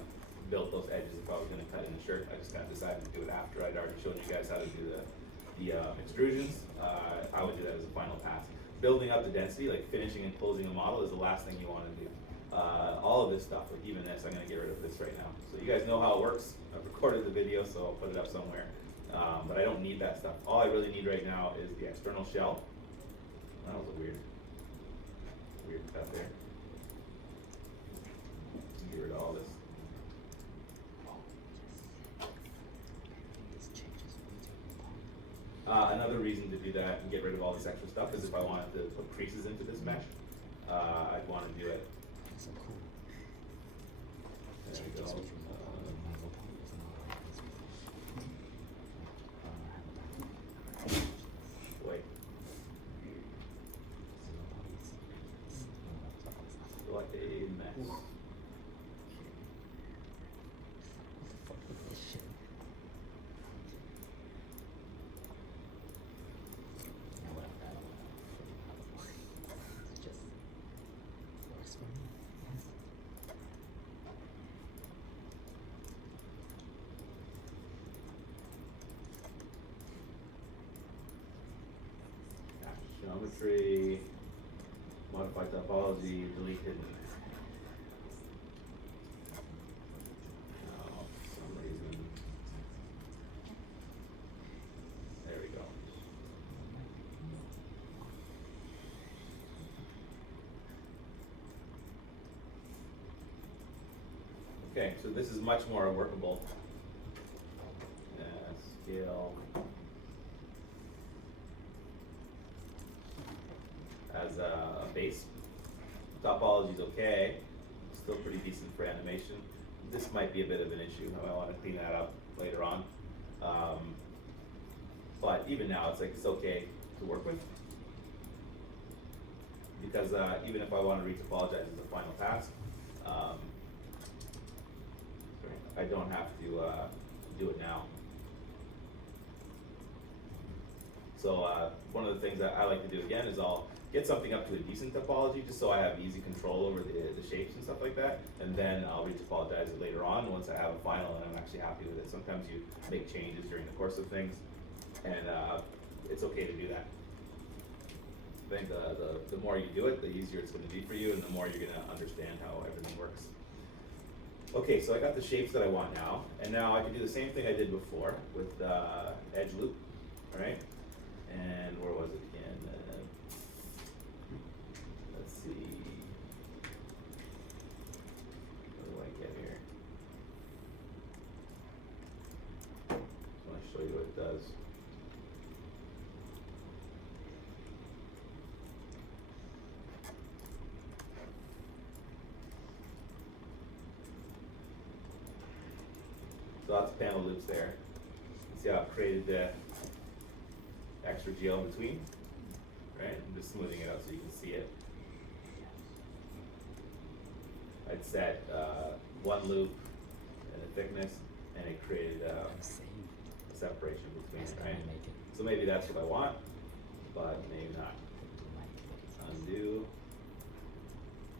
built those edges if I was gonna cut in the shirt. I just kind of decided to do it after I'd already shown you guys how to do the extrusions. I would do that as a final pass. Building up the density, like finishing and closing a model, is the last thing you want to do. All of this stuff, like even this, I'm gonna get rid of this right now. So you guys know how it works. I've recorded the video, so I'll put it up somewhere. But I don't need that stuff. All I really need right now is the external shell. That was a weird cut there. Get rid of all this. Another reason to do that and get rid of all this extra stuff is if I wanted to put creases into this mesh, I'd want to do it. There we go. Wait. What a mess. Geometry, modify topology, delete hidden. No, for some reason. There we go. Okay, so this is much more workable. Scale. As a base. Topology is okay, still pretty decent for animation. This might be a bit of an issue. I want to clean that up. later on. But even now, it's like it's okay to work with. Because even if I want to retopologize as a final task, I don't have to do it now. So one of the things that I like to do again is I'll get something up to a decent topology just so I have easy control over the shapes and stuff like that, and then I'll retopologize it later on once I have a final and I'm actually happy with it. Sometimes you make changes during the course of things, and it's okay to do that. I think the more you do it, the easier it's going to be for you, and the more you're going to understand how everything works. Okay, so I got the shapes that I want now, and now I can do the same thing I did before with edge loop, alright? And where was it again? Let's see. What do I get here? I want to show you what it does. So lots of panel loops there. See how I've created the extra gel in between, right? I'm just smoothing it out so you can see it. I'd set one loop and a thickness, and it created a separation between it, right? So maybe that's what I want, but maybe not. Undo.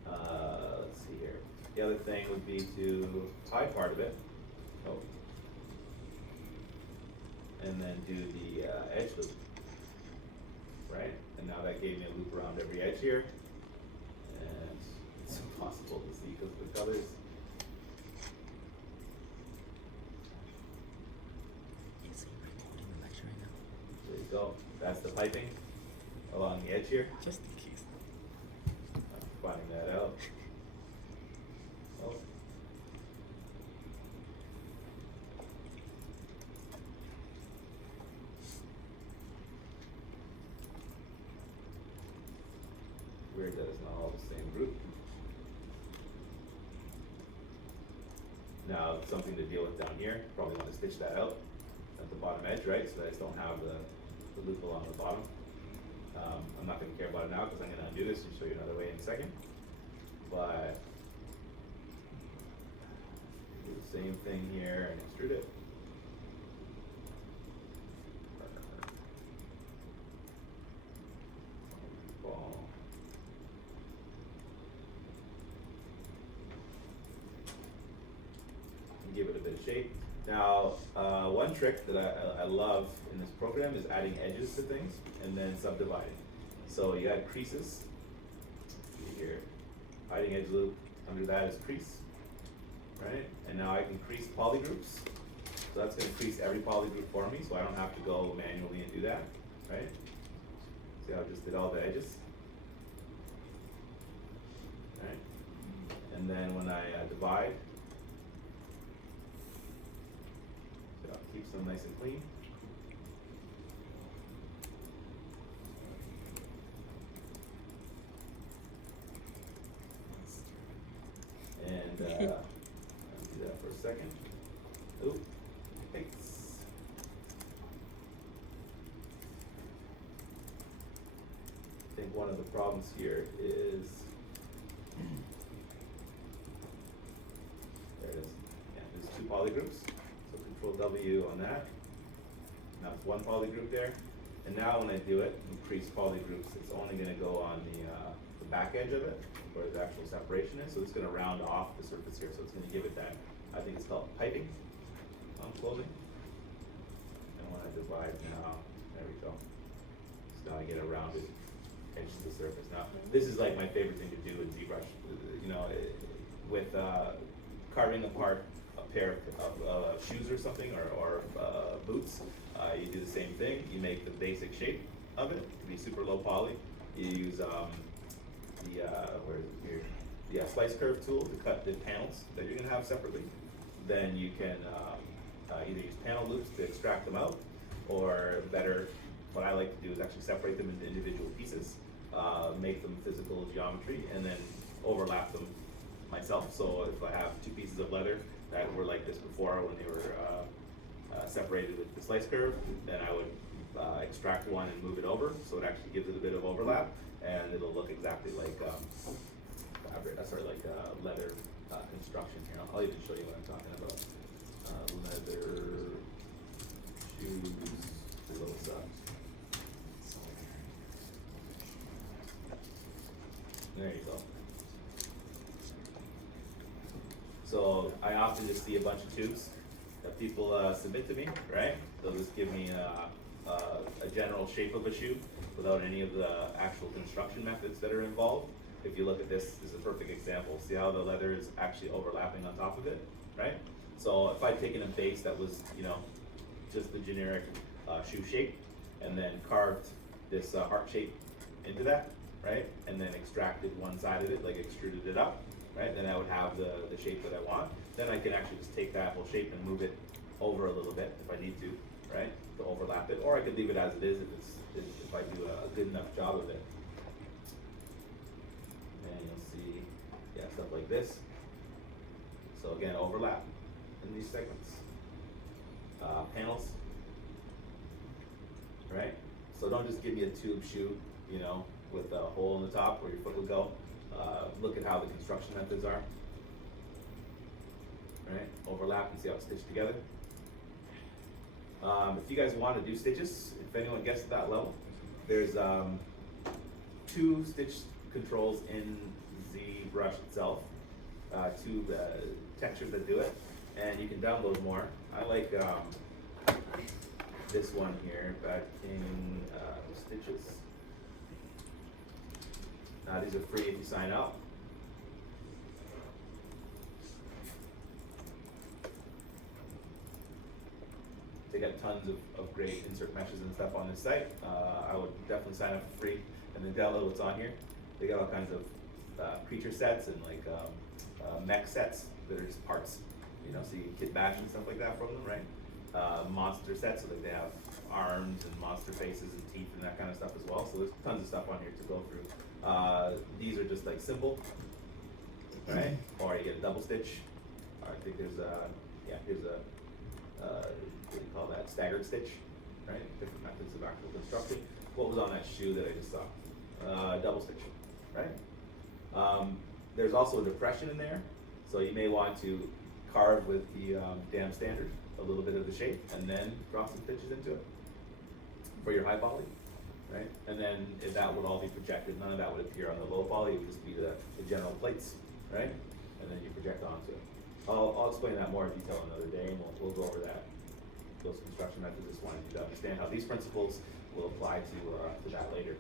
Let's see here. The other thing would be to hide part of it. Oh. And then do the edge loop, right? And now that gave me a loop around every edge here, and it's impossible to see because of the colors. Is he recording the lecture right now? There you go. That's the piping along the edge here. Just in case. I'm finding that out. Oh. Weird that it's not all the same group. Now, something to deal with down here, probably want to stitch that out at the bottom edge, right? So that I just don't have the loop along the bottom. I'm not going to care about it now because I'm going to undo this and show you another way in a second. But do the same thing here and extrude it. Ball. And give it a bit of shape. Now, one trick that I love in this program is adding edges to things and then subdividing. So you add creases. See here, hiding edge loop. Under that is crease, right? And now I can crease polygroups. So that's going to crease every polygroup for me, so I don't have to go manually and do that, right? See how I just did all the edges, right? And then when I divide, so I'll keep them nice and clean. And I'll do that for a second. Oop, thanks. I think one of the problems here is, there it is. Yeah, there's two polygroups. So Control W on that. Now it's one polygroup there. And now when I do it, increase polygroups, it's only going to go on the back edge of it, where the actual separation is. So it's going to round off the surface here. So it's going to give it that, I think it's called piping on clothing. And when I divide now, there we go. So now I get a rounded edge to the surface. Now, this is like my favorite thing to do in ZBrush. You know, with carving apart a pair of shoes or something, or boots, you do the same thing. You make the basic shape of it to be super low poly. You use where is it here? The slice curve tool to cut the panels that you're going to have separately. Then you can either use panel loops to extract them out, or better, what I like to do is actually separate them into individual pieces, make them physical geometry, and then overlap them myself. So if I have two pieces of leather that were like this before when they were separated with the slice curve, then I would extract one and move it over, so it actually gives it a bit of overlap, and it'll look exactly like fabric, like leather construction here. I'll even show you what I'm talking about. Leather shoes, the little stuff. There you go. So I often just see a bunch of tubes that people submit to me, right? They'll just give me a general shape of a shoe without any of the actual construction methods that are involved. If you look at this is a perfect example. See how the leather is actually overlapping on top of it, right? So if I'd taken a base that was, you know, just the generic shoe shape, and then carved this heart shape into that, right? And then extracted one side of it, like extruded it up, right? Then I would have the shape that I want. Then I can actually just take that whole shape and move it over a little bit if I need to, right? To overlap it, or I could leave it as it is if I do a good enough job of it. And you'll see, yeah, stuff like this. So again, overlap in these segments. Panels, right? So don't just give me a tube shoe, you know, with a hole in the top where your foot would go. Look at how the construction methods are, right? Overlap and see how it's stitched together. If you guys want to do stitches, if anyone gets to that level, there's 2 stitch controls in ZBrush itself, 2 textures that do it, and you can download more. I like this one here, back in stitches. These are free if you sign up. They got tons of great insert meshes and stuff on this site. I would definitely sign up for free and then download what's on here. They got all kinds of creature sets and like mech sets that are just parts. You know, so you can kit bash and stuff like that from them, right? Monster sets, so like they have arms and monster faces and teeth and that kind of stuff as well. So there's tons of stuff on here to go through. These are just like simple, right? Or you get a double stitch. I think there's here's a what do you call that? Staggered stitch, right? Different methods of actual construction. What was on that shoe that I just saw? Double stitch, right? There's also a depression in there, so you may want to carve with the dam standard a little bit of the shape, and then drop some stitches into it for your high poly, right? And then if that would all be projected, none of that would appear on the low poly. It would just be the general plates, right? And then you project onto it. I'll explain that more in detail another day, and we'll go over that, those construction methods. Just wanted you to understand how these principles will apply to that later.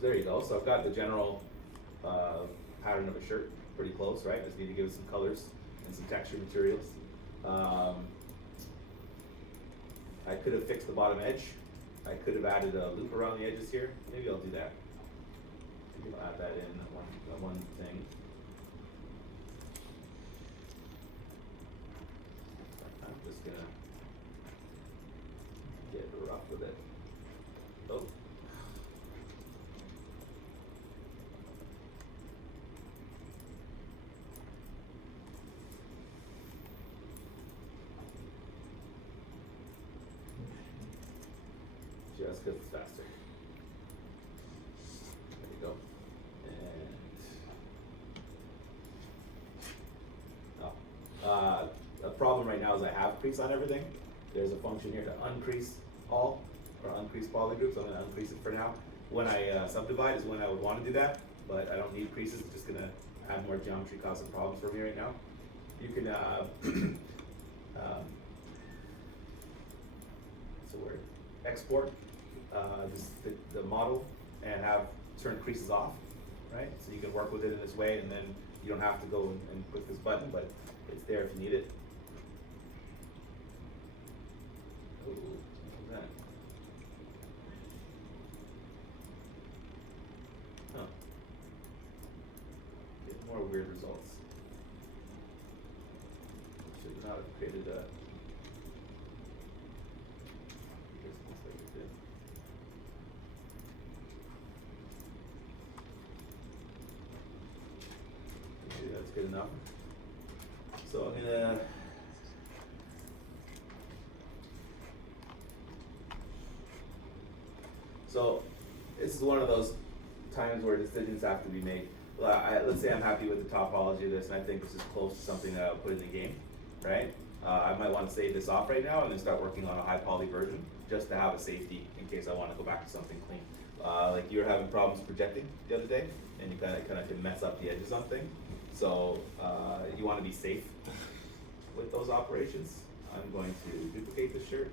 So there you go. So I've got the general pattern of a shirt, pretty close, right? Just need to give it some colors and some texture materials. I could have fixed the bottom edge. I could have added a loop around the edges here. Maybe I'll do that. Maybe I'll add that in one thing. I'm just gonna get rough with it. Oh. Just because it's faster. There you go. And the problem right now is I have crease on everything. There's a function here to uncrease all, or uncrease poly groups. I'm gonna uncrease it for now. When I subdivide is when I would want to do that, but I don't need creases. It's just gonna add more geometry, cause some problems for me right now. You can what's the word? Export the model and have certain creases off, right? So you can work with it in this way, and then you don't have to go and click this button, but it's there if you need it. Ooh, look at that. Huh. Get more weird results. Should not have created a. That's good enough. So I'm gonna So this is one of those times where decisions have to be made. Let's say I'm happy with the topology of this, and I think this is close to something that I'll put in the game, right? I might want to save this off right now and then start working on a high poly version, just to have a safety in case I want to go back to something clean. Like you were having problems projecting the other day, and you kind of can mess up the edges on things. So you want to be safe with those operations. I'm going to duplicate the shirt,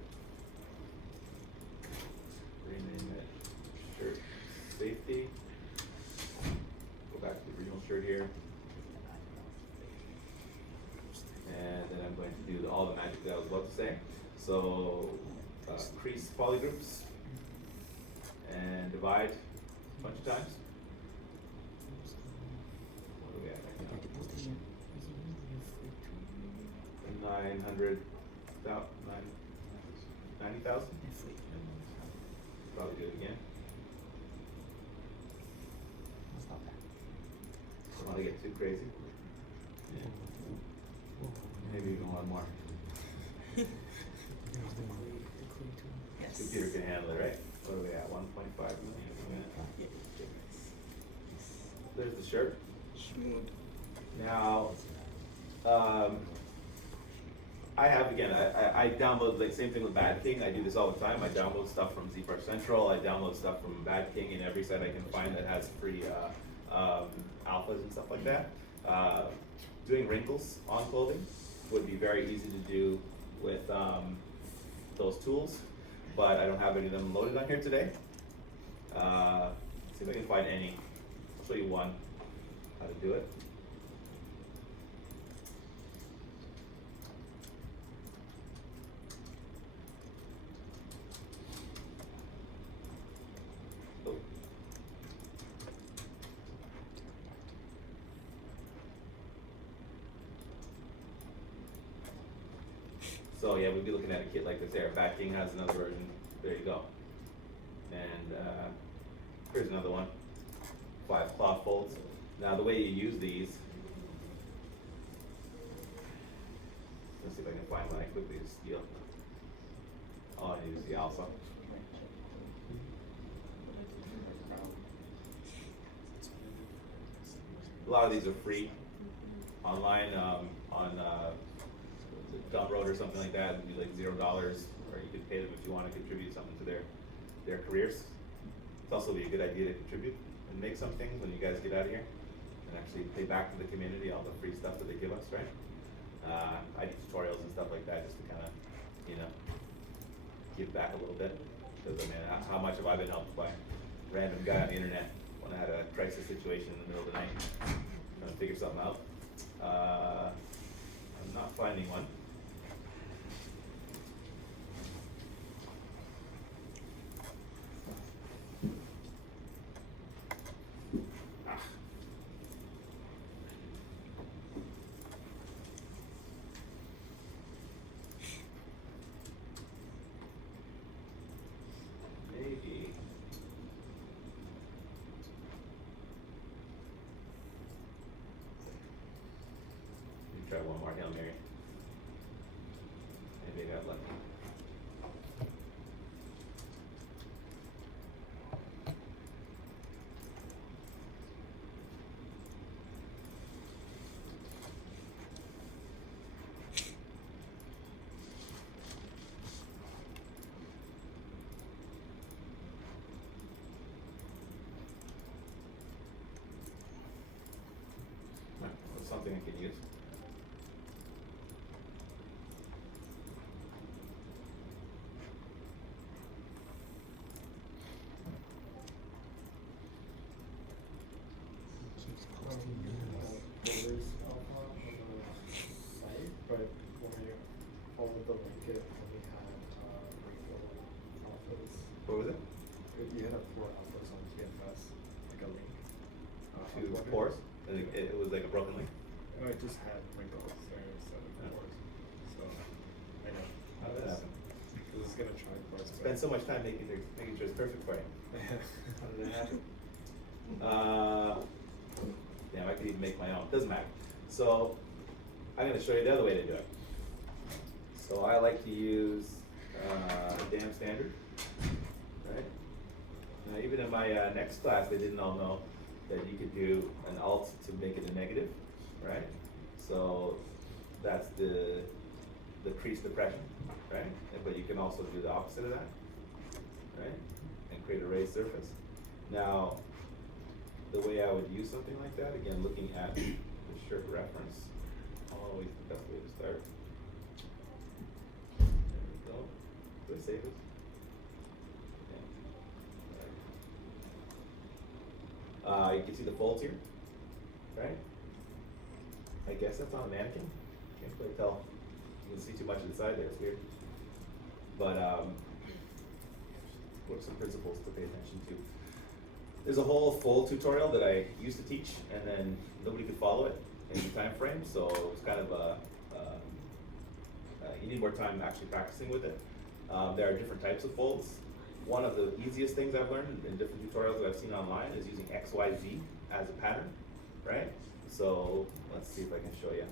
rename it shirt safety. Go back to the original shirt here. And then I'm going to do all the magic that I was about to say. So crease polygroups and divide a bunch of times. What do we have right now? 90,000? Probably do it again. Don't want to get too crazy. Yeah. Maybe even one more. Computer can handle it, right? What are we at? 1.5 million. There's the shirt. Now, I have, again, I download, like, same thing with Bad King. I do this all the time. I download stuff from ZBrush Central. I download stuff from Bad King and every site I can find that has free alphas and stuff like that. Doing wrinkles on clothing would be very easy to do with those tools, but I don't have any of them loaded on here today. See if I can find any. I'll show you one, how to do it. Oh. So yeah, we'd be looking at a kit like this there. Bad King has another version. There you go. And here's another one. 5 cloth folds. Now the way you use these, let's see if I can find one I quickly to steal. All I need is the alpha. A lot of these are free online on Gumroad or something like that. It'd be like $0, or you could pay them if you want to contribute something to their careers. It's also be a good idea to contribute and make some things when you guys get out of here, and actually pay back to the community all the free stuff that they give us, right? I do tutorials and stuff like that just to kind of, give back a little bit. Because I mean, how much have I been helped by a random guy on the internet when I had a crisis situation in the middle of the night, trying to figure something out? I'm not finding one. Maybe. Let me try one more Hail Mary. Maybe I got lucky. That's something I can use. There's alpha on the site, but when you follow the link, it only had wrinkle alphas. What was it? You had 4 alphas on TFS, like a link. Two pores? It was like a broken link? Oh, it just had wrinkles there instead of Yeah. pores. So, I know. How did that happen? Because it's gonna try pores. Spend so much time making sure it's perfect for you. How did that happen? Damn, I could even make my own. Doesn't matter. So I'm going to show you the other way to do it. So I like to use damn standard, right? Now, even in my next class, they didn't all know that you could do an alt to make it a negative, right? So that's the crease depression, right? But you can also do the opposite of that, right? And create a raised surface. Now, the way I would use something like that, again, looking at the shirt reference, always the best way to start. There we go. Do I save it? You can see the folds here, right? I guess that's on a mannequin. Can't quite tell. You can see too much inside there, it's weird. But what are some principles to pay attention to? There's a whole fold tutorial that I used to teach, and then nobody could follow it in the time frame, so it was kind of you need more time actually practicing with it. There are different types of folds. One of the easiest things I've learned in different tutorials that I've seen online is using XYZ as a pattern, right? So let's see if I can show you.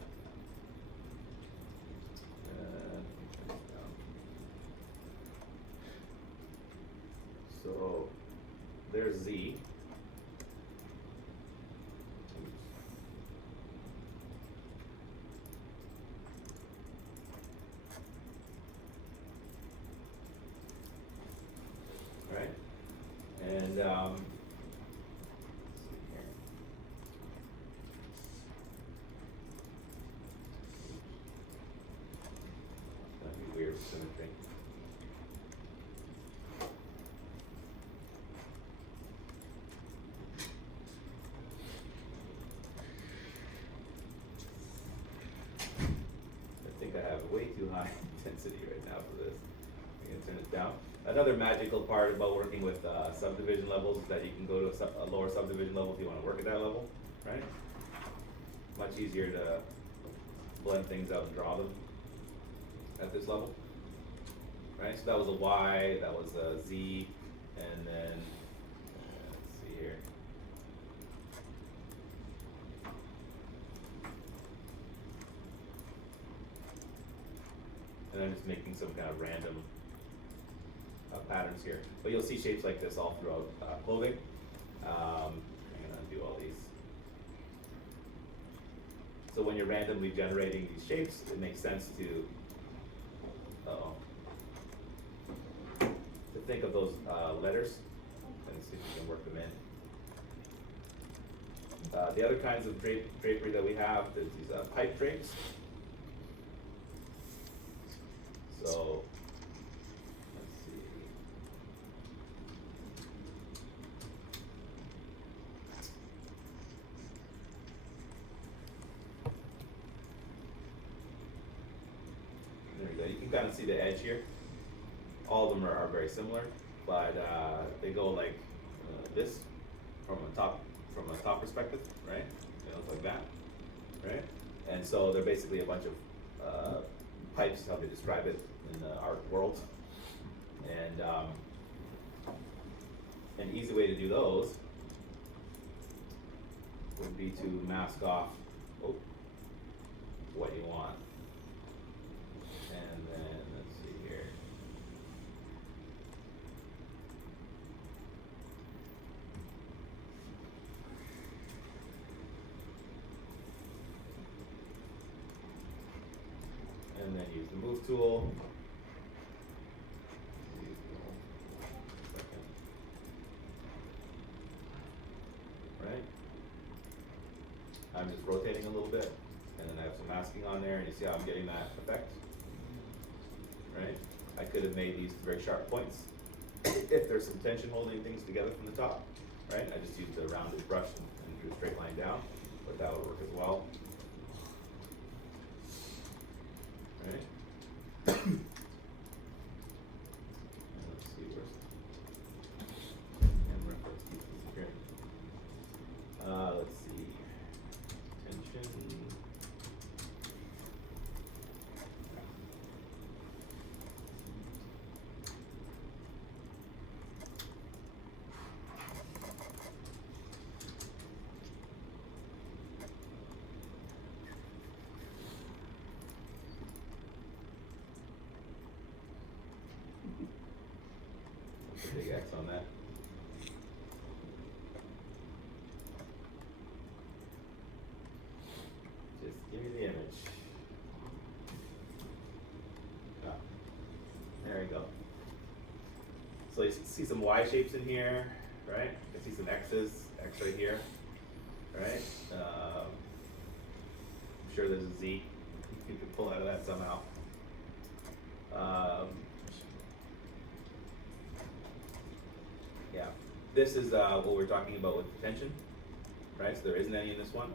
So there's Z. Right? And let's see here. That'd be weird symmetry. I think I have way too high intensity right now for this. I'm gonna turn it down. Another magical part about working with subdivision levels is that you can go to a lower subdivision level if you want to work at that level, right? Much easier to blend things out and draw them at this level, right? So that was a Y, that was a Z, and then let's see here. And I'm just making some kind of random patterns here. But you'll see shapes like this all throughout clothing. I'm gonna do all these. So when you're randomly generating these shapes, it makes sense to think of those letters and see if you can work them in. The other kinds of drapery that we have, there's these pipe drapes. So let's see. There we go. You can kind of see the edge here. All of them are very similar, but they go like this from a top perspective, right? They look like that, right? And so they're basically a bunch of pipes, how they describe it in the art world. And an easy way to do those would be to mask off what you want. And then let's see here. And then use the move tool. Right? I'm just rotating a little bit, and then I have some masking on there, and you see how I'm getting that effect? Right? I could have made these very sharp points if there's some tension holding things together from the top. Right? I just used a rounded brush and drew a straight line down, but that would work as well. Right? And let's see where's and reference these here. Let's see. Tension. Big X on that. So you see some Y shapes in here, right? You see some X's, X right here, right? I'm sure there's a Z. You can pull out of that somehow. Yeah, this is what we're talking about with tension, right? So there isn't any in this one,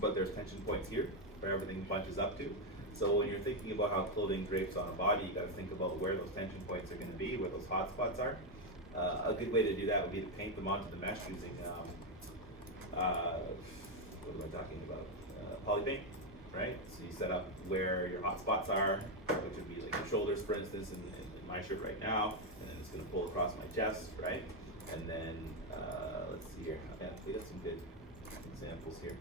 but there's tension points here where everything bunches up to. So when you're thinking about how clothing drapes on a body, you got to think about where those tension points are going to be, where those hot spots are. A good way to do that would be to paint them onto the mesh using what am I talking about? Polypaint, right? So you set up where your hot spots are, which would be like your shoulders, for instance, in my shirt right now, and then it's going to pull across my chest, right? And then let's see here. Yeah, we got some good examples here.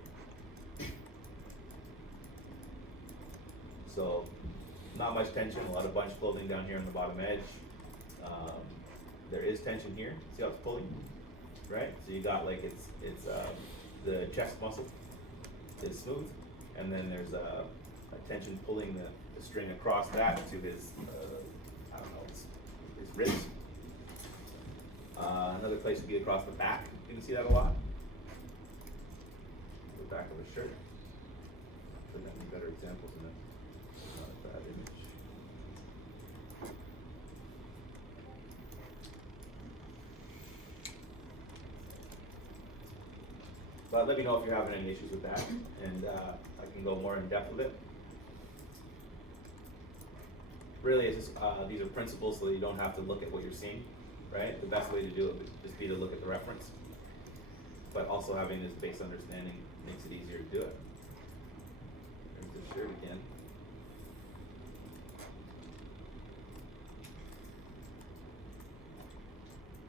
So not much tension, a lot of bunch clothing down here on the bottom edge. There is tension here. See how it's pulling, right? So you got like it's the chest muscle is smooth, and then there's a tension pulling the string across that to his I don't know, his wrist. Another place would be across the back. You can see that a lot. The back of a shirt. Should have any better examples in it. Not a bad image. But let me know if you're having any issues with that, and I can go more in depth with it. Really, it's just, these are principles so that you don't have to look at what you're seeing, right? The best way to do it would just be to look at the reference. But also having this base understanding makes it easier to do it. There's the shirt again.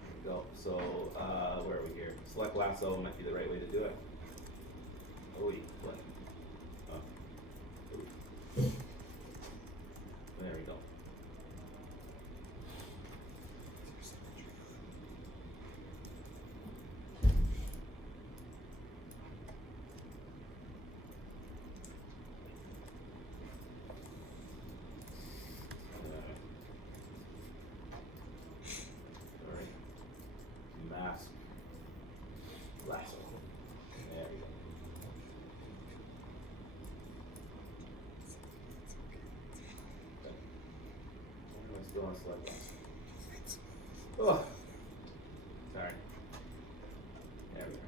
There we go. So, where are we here? Select lasso might be the right way to do it. Oh, what? Oh. Ooh. There we go. Alright. Mask. Lasso. There we go. Okay. Still on select lasso. Oh. Sorry. There we go.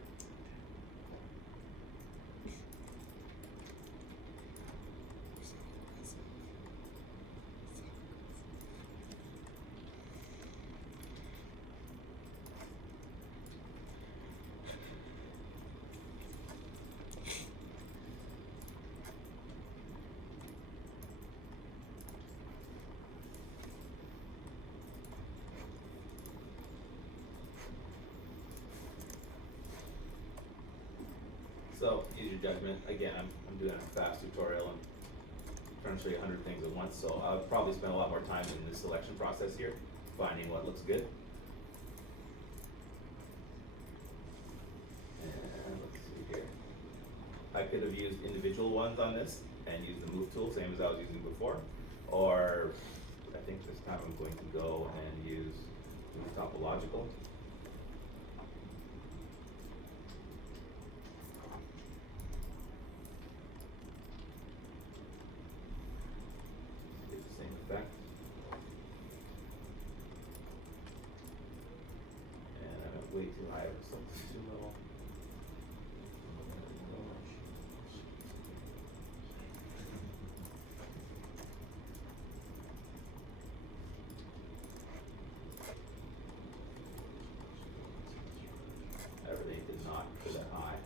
So, use your judgment. Again, I'm doing a fast tutorial and trying to show you 100 things at once, so I'll probably spend a lot more time in this selection process here, finding what looks good. And let's see here. I could have used individual ones on this and used the move tool, same as I was using before, or I think this time I'm going to go and use the topological. Get the same effect. And I went way too high with something too low. Everything did not go that high.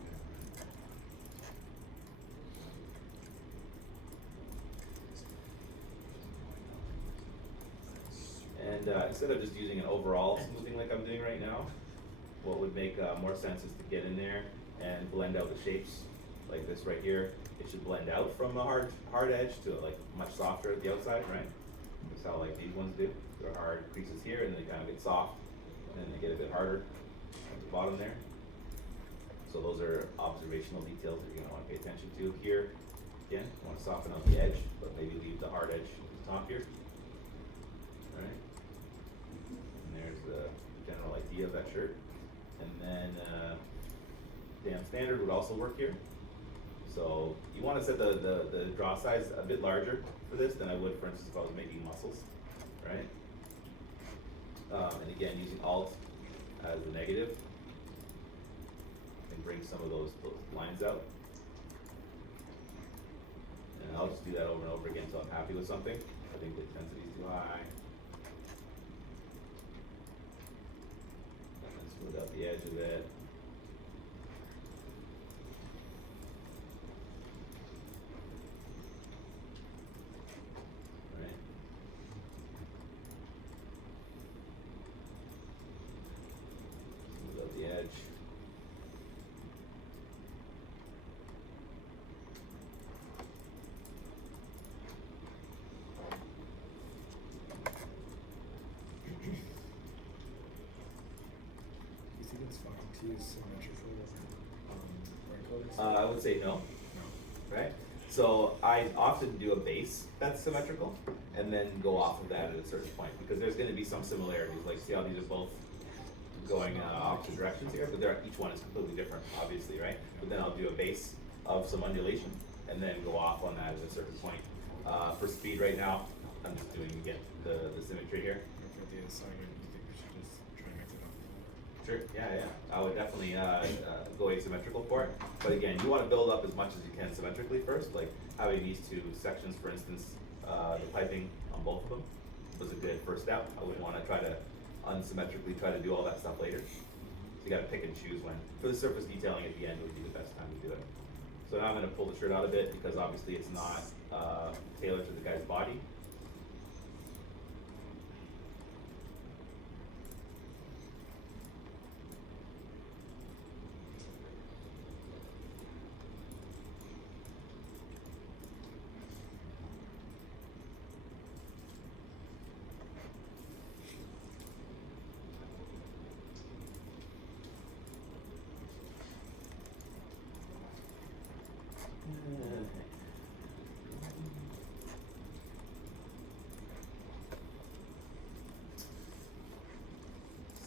And instead of just using an overall smoothing like I'm doing right now, what would make more sense is to get in there and blend out the shapes like this right here. It should blend out from the hard edge to like much softer at the outside, right? That's how like these ones do. They're hard creases here and they kind of get soft and then they get a bit harder at the bottom there. So those are observational details that you're going to want to pay attention to here. Again, you want to soften out the edge, but maybe leave the hard edge at the top here. All right. that shirt. And then damn standard would also work here. So you want to set the draw size a bit larger for this than I would, for instance, if I was making muscles, right? And again, using Alt as the negative, and bring some of those lines out. And I'll just do that over and over again until I'm happy with something. I think the intensity is too high. And smooth out the edge of it. Right. Smooth out the edge. Do you think it's fine to use symmetrical wrinkles? I would say no. No. Right? So I often do a base that's symmetrical and then go off of that at a certain point because there's going to be some similarities. Like, see how these are both going opposite directions here, but each one is completely different, obviously, right? But then I'll do a base of some undulation and then go off on that at a certain point. For speed right now, I'm just doing, again, the symmetry here. Or for the assignment, you think we should just try and mix it up? Sure, yeah. I would definitely go asymmetrical for it. But again, you want to build up as much as you can symmetrically first. Like having these two sections, for instance, the piping on both of them was a good first step. I wouldn't want to try to unsymmetrically try to do all that stuff later. So you got to pick and choose when. For the surface detailing at the end would be the best time to do it. So now I'm going to pull the shirt out a bit because obviously it's not tailored to the guy's body.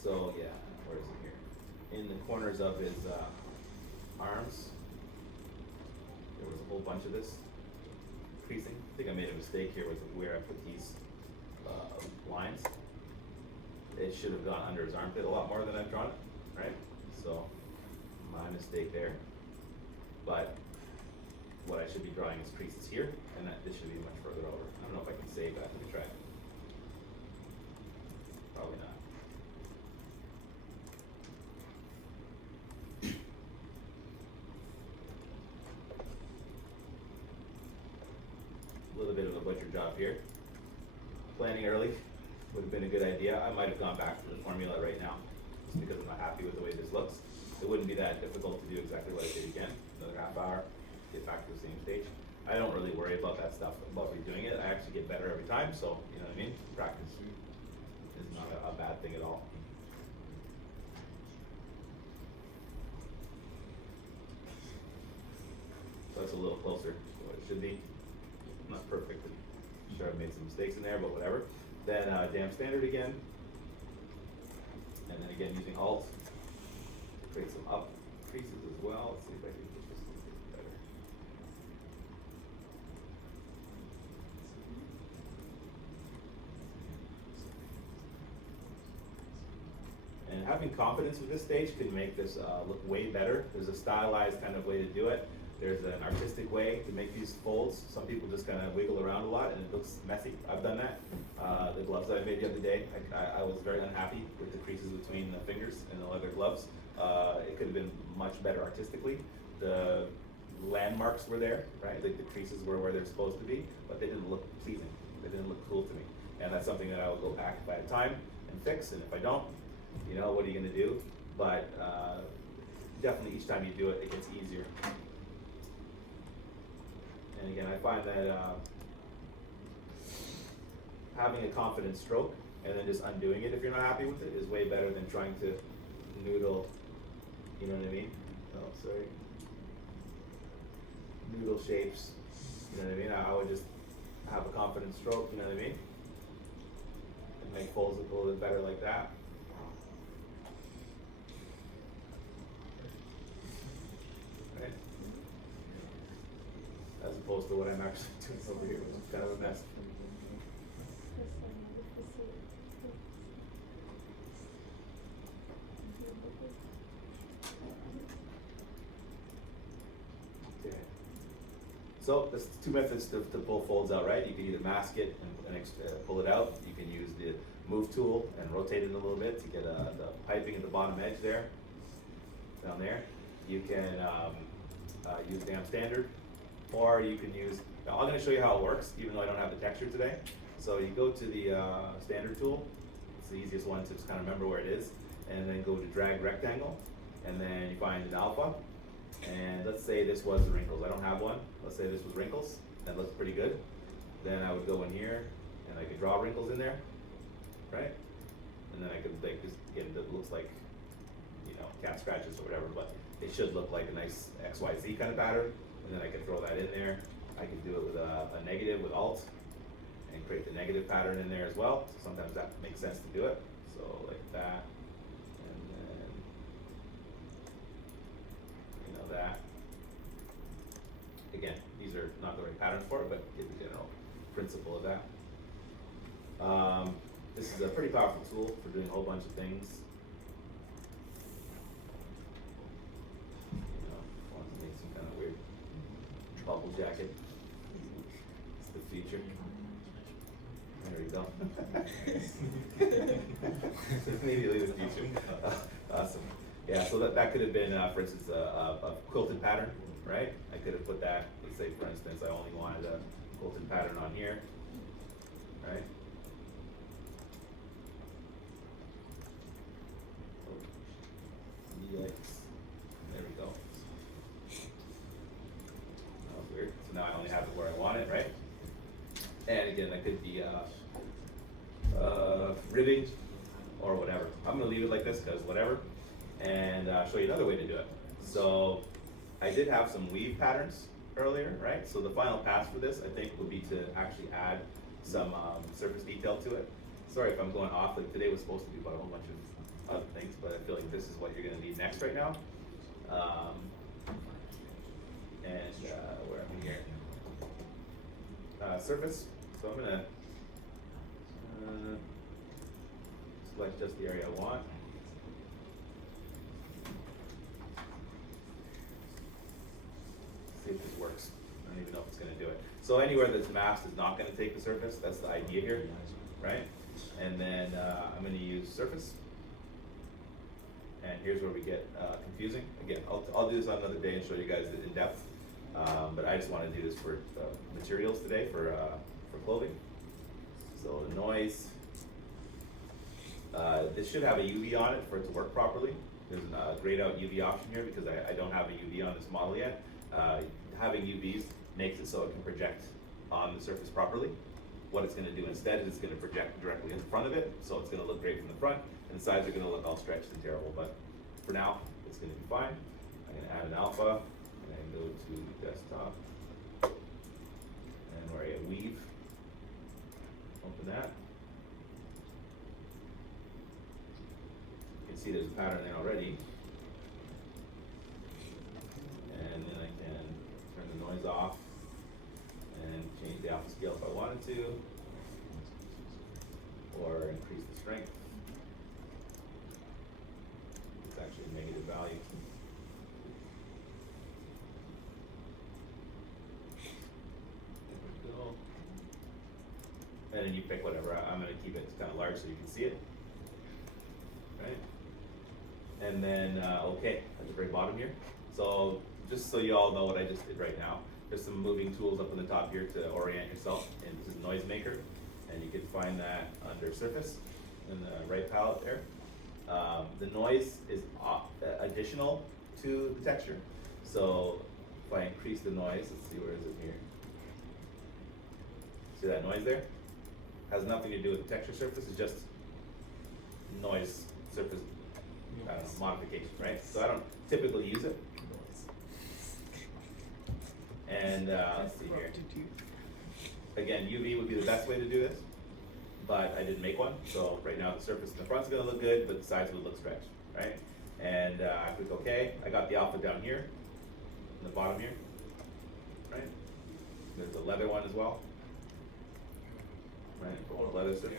So yeah, where is it here? In the corners of his arms, there was a whole bunch of this creasing. I think I made a mistake here with where I put these lines. It should have gone under his armpit a lot more than I've drawn it, right? So my mistake there. But what I should be drawing is creases here, and this should be much further over. I don't know if I can save that. Let me try. Probably not. A little bit of a butcher job here. Planning early would have been a good idea. I might have gone back to the formula right now, just because I'm not happy with the way this looks. It wouldn't be that difficult to do exactly what I did again. Another half hour, get back to the same stage. I don't really worry about that stuff, about redoing it. I actually get better every time, so, you know what I mean? Practice is not a bad thing at all. So that's a little closer to what it should be. Not perfect. I'm sure I've made some mistakes in there, but whatever. Then damp standard again. And then again using Alt to create some up creases as well. Let's see if I can get this a little bit better. And having confidence with this stage can make this look way better. There's a stylized kind of way to do it. There's an artistic way to make these folds. Some people just kind of wiggle around a lot and it looks messy. I've done that. The gloves that I made the other day, I was very unhappy with the creases between the fingers and the leather gloves. It could have been much better artistically. The landmarks were there, right? Like the creases were where they're supposed to be, but they didn't look pleasing. They didn't look cool to me. And that's something that I will go back if I have time and fix. And if I don't, you know, what are you gonna do? But definitely each time you do it, it gets easier. And again, I find that having a confident stroke and then just undoing it if you're not happy with it is way better than trying to noodle, you know what I mean? Oh, sorry. Noodle shapes, you know what I mean? I would just have a confident stroke, you know what I mean? And make folds look a little bit better like that. opposed to what I'm actually doing over here, which is kind of a mess. Okay. So there's two methods to pull folds out, right? You can either mask it and pull it out. You can use the move tool and rotate it a little bit to get the piping at the bottom edge there, down there. You can use damn standard, or you can use, now I'm going to show you how it works, even though I don't have the texture today. So you go to the standard tool. It's the easiest one to just kind of remember where it is, and then go to drag rectangle, and then you find an alpha. And let's say this was wrinkles. I don't have one. Let's say this was wrinkles. That looks pretty good. Then I would go in here and I could draw wrinkles in there, right? And then I could like just get it looks like, you know, cat scratches or whatever, but it should look like a nice XYZ kind of pattern. And then I could throw that in there. I could do it with a negative with Alt and create the negative pattern in there as well. So sometimes that makes sense to do it. So like that. That. Again, these are not the right patterns for it, but get the general principle of that. This is a pretty powerful tool for doing a whole bunch of things. You know, want to make some kind of weird bubble jacket. It's the future. There you go. Immediately the future. Awesome. Yeah, so that could have been, for instance, a quilted pattern, right? I could have put that, let's say, for instance, I only wanted a quilted pattern on here, right? Oh, yikes. There we go. That was weird. So now I only have it where I want it, right? And again, that could be ribbing or whatever. I'm going to leave it like this because whatever. And show you another way to do it. So I did have some weave patterns earlier, right? So the final pass for this, I think, would be to actually add some surface detail to it. Sorry if I'm going off, like today was supposed to be about a whole bunch of other things, but I feel like this is what you're gonna need next right now. Where am I here? Surface, so I'm gonna select just the area I want. See if this works. I don't even know if it's going to do it. So anywhere that's masked is not going to take the surface. That's the idea here, right? And then I'm going to use surface. And here's where we get confusing. Again, I'll do this on another day and show you guys it in depth. But I just want to do this for materials today for clothing. So the noise. This should have a UV on it for it to work properly. There's a grayed out UV option here because I don't have a UV on this model yet. Having UVs makes it so it can project on the surface properly. What it's going to do instead is it's going to project directly in front of it, so it's going to look great from the front, and the sides are going to look all stretched and terrible, but for now, it's going to be fine. I'm going to add an alpha, and then go to desktop, and where I get weave, open that. You can see there's a pattern there already. And then I can turn the noise off and change the alpha scale if I wanted to, or increase the strength. It's actually a negative value. There we go. And then you pick whatever. I'm going to keep it kind of large so you can see it. Right? And then, okay, at the very bottom here. So just so you all know what I just did right now, there's some moving tools up on the top here to orient yourself, and this is Noise Maker, and you can find that under Surface in the right palette there. The noise is additional to the texture, so if I increase the noise, let's see, where is it here? See that noise there? Has nothing to do with the texture surface, it's just noise surface modification, right? So I don't typically use it. And let's see here. Again, UV would be the best way to do this, but I didn't make one. So right now the surface in the front's gonna look good, but the sides would look stretched, right? And I click OK. I got the alpha down here, in the bottom here, right? There's a leather one as well, right? For a leather surface.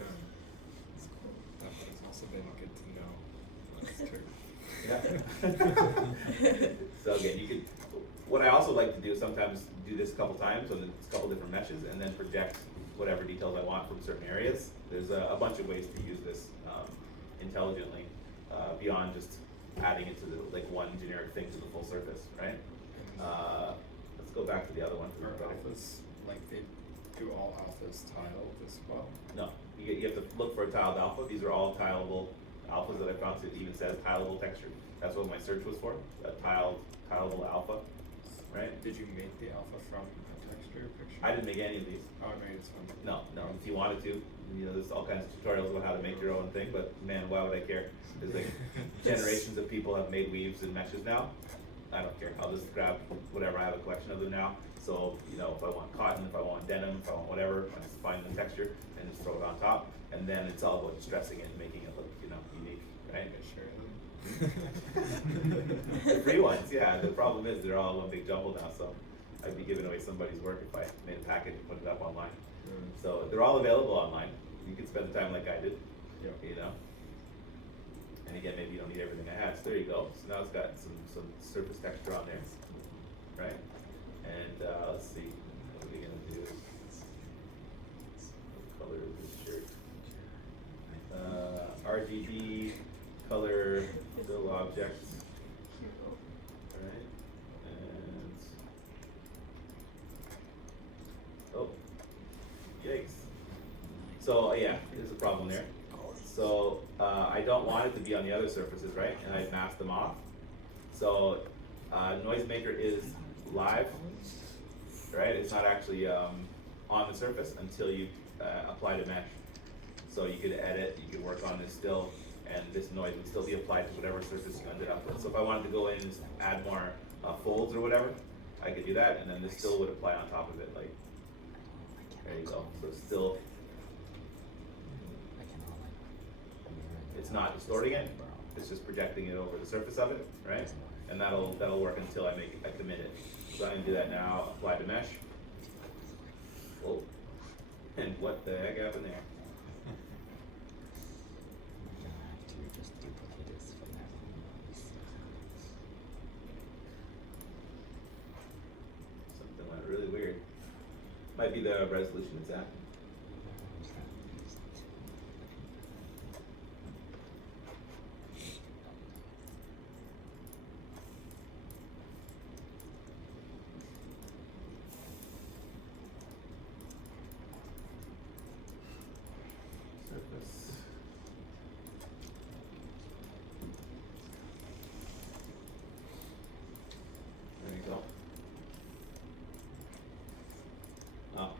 That's cool. That has also been good to know. That's true. Yeah. So again, you could. What I also like to do sometimes do this a couple times on a couple different meshes, and then project whatever details I want from certain areas. There's a bunch of ways to use this intelligently, beyond just adding it to the like one generic thing to the full surface, right? Let's go back to the other one. Are alphas, like they do all alphas tiled as well? No, you have to look for a tiled alpha. These are all tileable alphas that I found. It even says tileable texture. That's what my search was for, a tileable alpha, right? Did you make the alpha from a texture picture? I didn't make any of these. Oh, I made this one. No, if you wanted to, there's all kinds of tutorials about how to make your own thing, but man, why would I care? There's like generations of people have made weaves and meshes now. I don't care. I'll just grab whatever. I have a collection of them now. So, if I want cotton, if I want denim, if I want whatever, I just find the texture and just throw it on top. And then it's all about stressing it and making it look, unique, right? The free ones, yeah. The problem is they're all one big jumble now, so I'd be giving away somebody's work if I made a package and put it up online. So they're all available online. You can spend the time like I did, And again, maybe you don't need everything I had. So there you go. So now it's got some surface texture on there, right? And let's see, what are we gonna do? What color is this shirt? RGB color fill object. Alright, and oh, yikes. So yeah, there's a problem there. So I don't want it to be on the other surfaces, right? And I masked them off. So Noisemaker is live, right? It's not actually on the surface until you apply the mesh. So you could edit, you could work on this still, and this noise would still be applied to whatever surface you ended up with. So if I wanted to go in and add more folds or whatever, I could do that, and then this still would apply on top of it. Like, there you go. So it's still, it's not distorting it. It's just projecting it over the surface of it, right? And that'll work until I commit it. So I'm gonna do that now. Apply the mesh. Whoa. And what the heck happened there? Something went really weird. Might be the resolution it's at. Surface. There you go. Oh,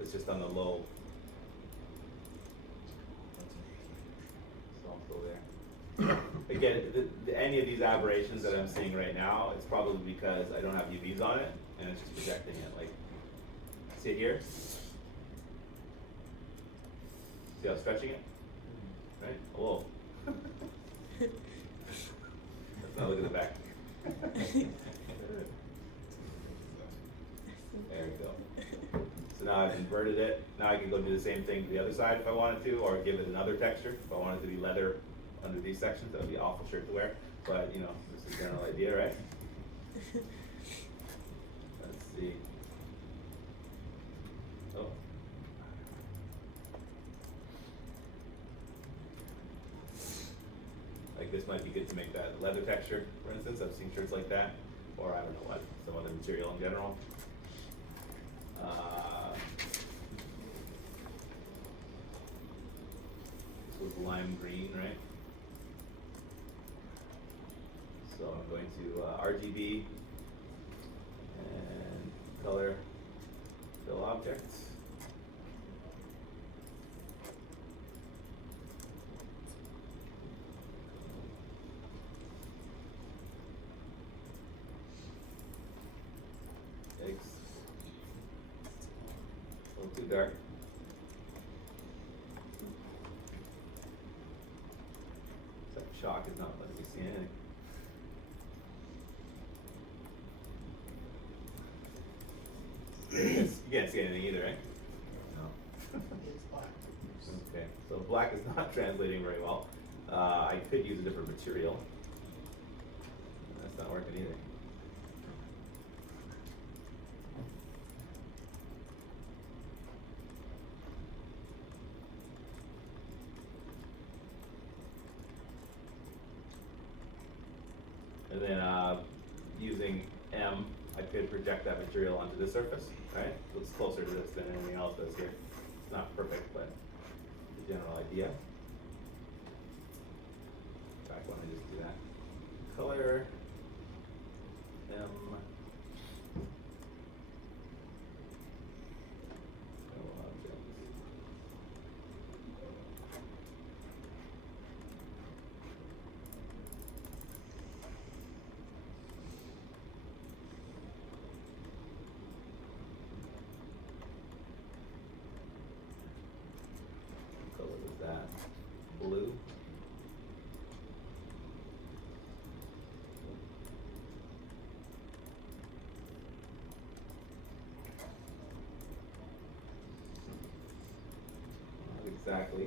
it's just on the low. So I'll go there. Again, any of these aberrations that I'm seeing right now, it's probably because I don't have UVs on it, and it's just projecting it. Like, see it here? See how it's stretching it? Right? Whoa. Let's not look at the back. There we go. So now I've inverted it. Now I can go do the same thing to the other side if I wanted to, or give it another texture. If I wanted to be leather under these sections, that would be an awful shirt to wear. But, this is the general idea, right? Let's see. Oh. Like this might be good to make that leather texture, for instance. I've seen shirts like that, or I don't know what, some other material in general. This was lime green, right? So I'm going to RGB and color fill objects. Yikes. A little too dark. That shock is not letting me see anything. There it is. can't see anything either, right? No. It's black. Okay, so black is not translating very well. I could use a different material. That's not working either. And then using M, I could project that material onto this surface, right? Looks closer to this than anything else does here. It's not perfect, but the general idea. In fact, why don't I just do that? Color M. Oh, objects. What color is that? Blue. Not exactly.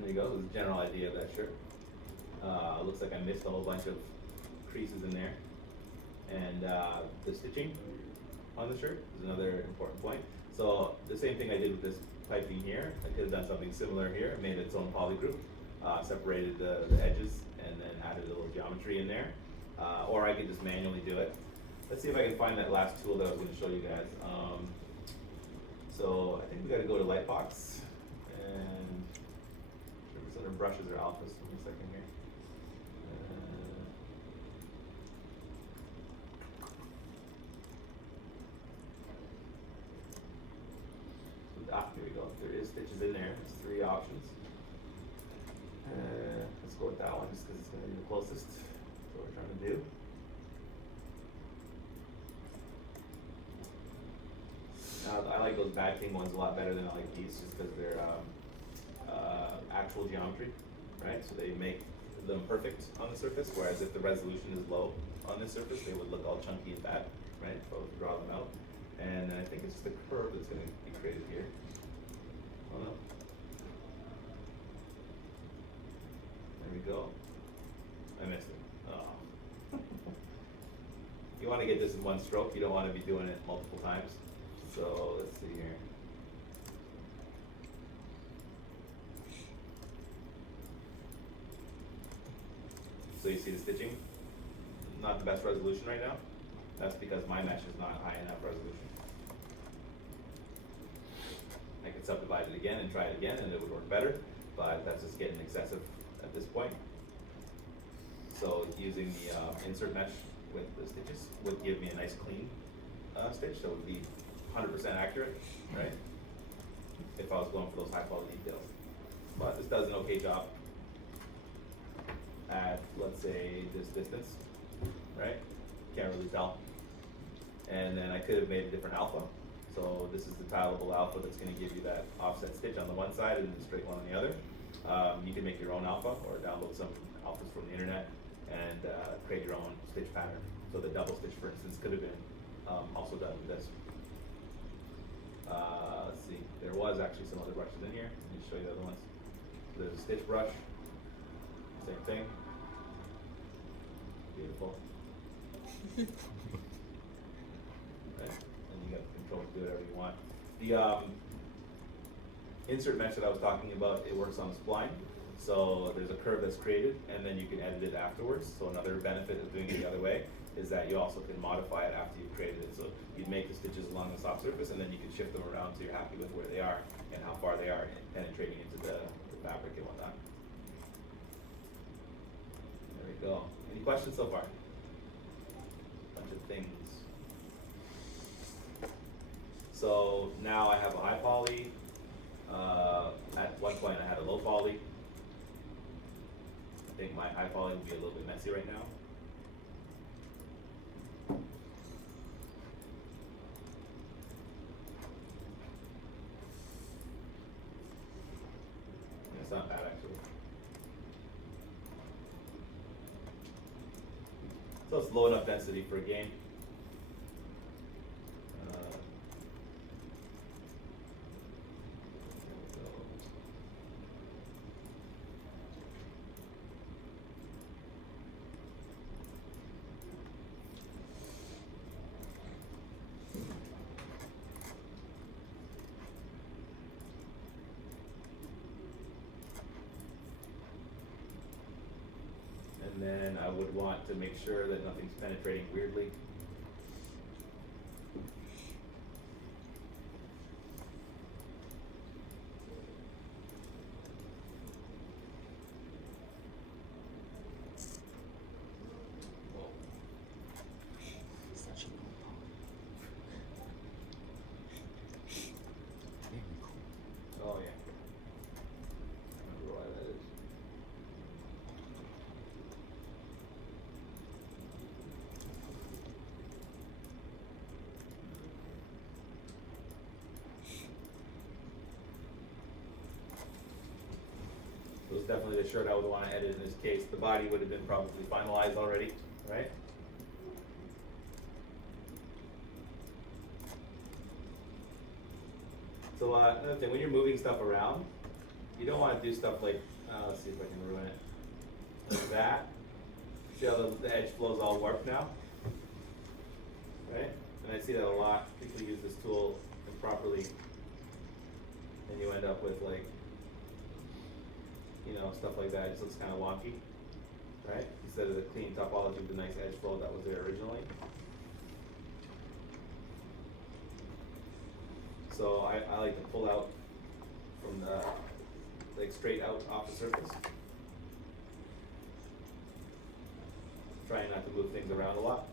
There you go, this is the general idea of that shirt. Looks like I missed a whole bunch of creases in there. And the stitching on the shirt is another important point. So the same thing I did with this piping here, I could have done something similar here, made its own poly group, separated the edges, and then added a little geometry in there. Or I could just manually do it. Let's see if I can find that last tool that I was going to show you guys. So I think we got to go to Lightbox, and it's under brushes or alphas. Give me a second here. Here we go. There is stitches in there. There's 3 options. Let's go with that one just because it's going to be the closest to what we're trying to do. I like those bad king ones a lot better than I like these just because they're actual geometry, right? So they make them perfect on the surface, whereas if the resolution is low on this surface, they would look all chunky and bad, right? If I was to draw them out. And I think it's just the curve that's going to be created here. Oh no. There we go. I missed it. Oh. You want to get this in one stroke, you don't want to be doing it multiple times. So let's see here. So you see the stitching? Not the best resolution right now. That's because my mesh is not high enough resolution. I could subdivide it again and try it again and it would work better, but that's just getting excessive at this point. So using the insert mesh with the stitches would give me a nice clean stitch that would be 100% accurate, right? If I was going for those high quality details. But this does an okay job at, let's say, this distance, right? Can't really tell. And then I could have made a different alpha. So this is the tileable alpha that's going to give you that offset stitch on the one side and the straight one on the other. You can make your own alpha or download some alphas from the internet and create your own stitch pattern. So the double stitch, for instance, could have been also done with this. Let's see, there was actually some other brushes in here. Let me show you the other ones. There's a stitch brush, same thing. Beautiful. Right. And you got the control to do whatever you want. The insert mesh that I was talking about, it works on the spline. So there's a curve that's created, and then you can edit it afterwards. So another benefit of doing it the other way is that you also can modify it after you've created it. So you'd make the stitches along the soft surface, and then you can shift them around so you're happy with where they are and how far they are penetrating into the fabric and whatnot. There we go. Any questions so far? things. So now I have a high poly. At one point I had a low poly. I think my high poly would be a little bit messy right now. It's not bad actually. So it's low enough density for a game. And then I would want to make sure that nothing's penetrating weirdly. Such a long poly. Very cool. Oh yeah. I remember why that is. It was definitely the shirt I would want to edit in this case. The body would have been probably finalized already, right? So another thing, when you're moving stuff around, you don't want to do stuff like, let's see if I can ruin it, like that. See how the edge flows all warped now? Right? And I see that a lot. People use this tool improperly, and you end up with like, you know, stuff like that. It just looks kind of wonky, right? Instead of the clean topology with the nice edge flow that was there originally. So I like to pull out from the, like straight out off the surface. Trying not to move things around a lot.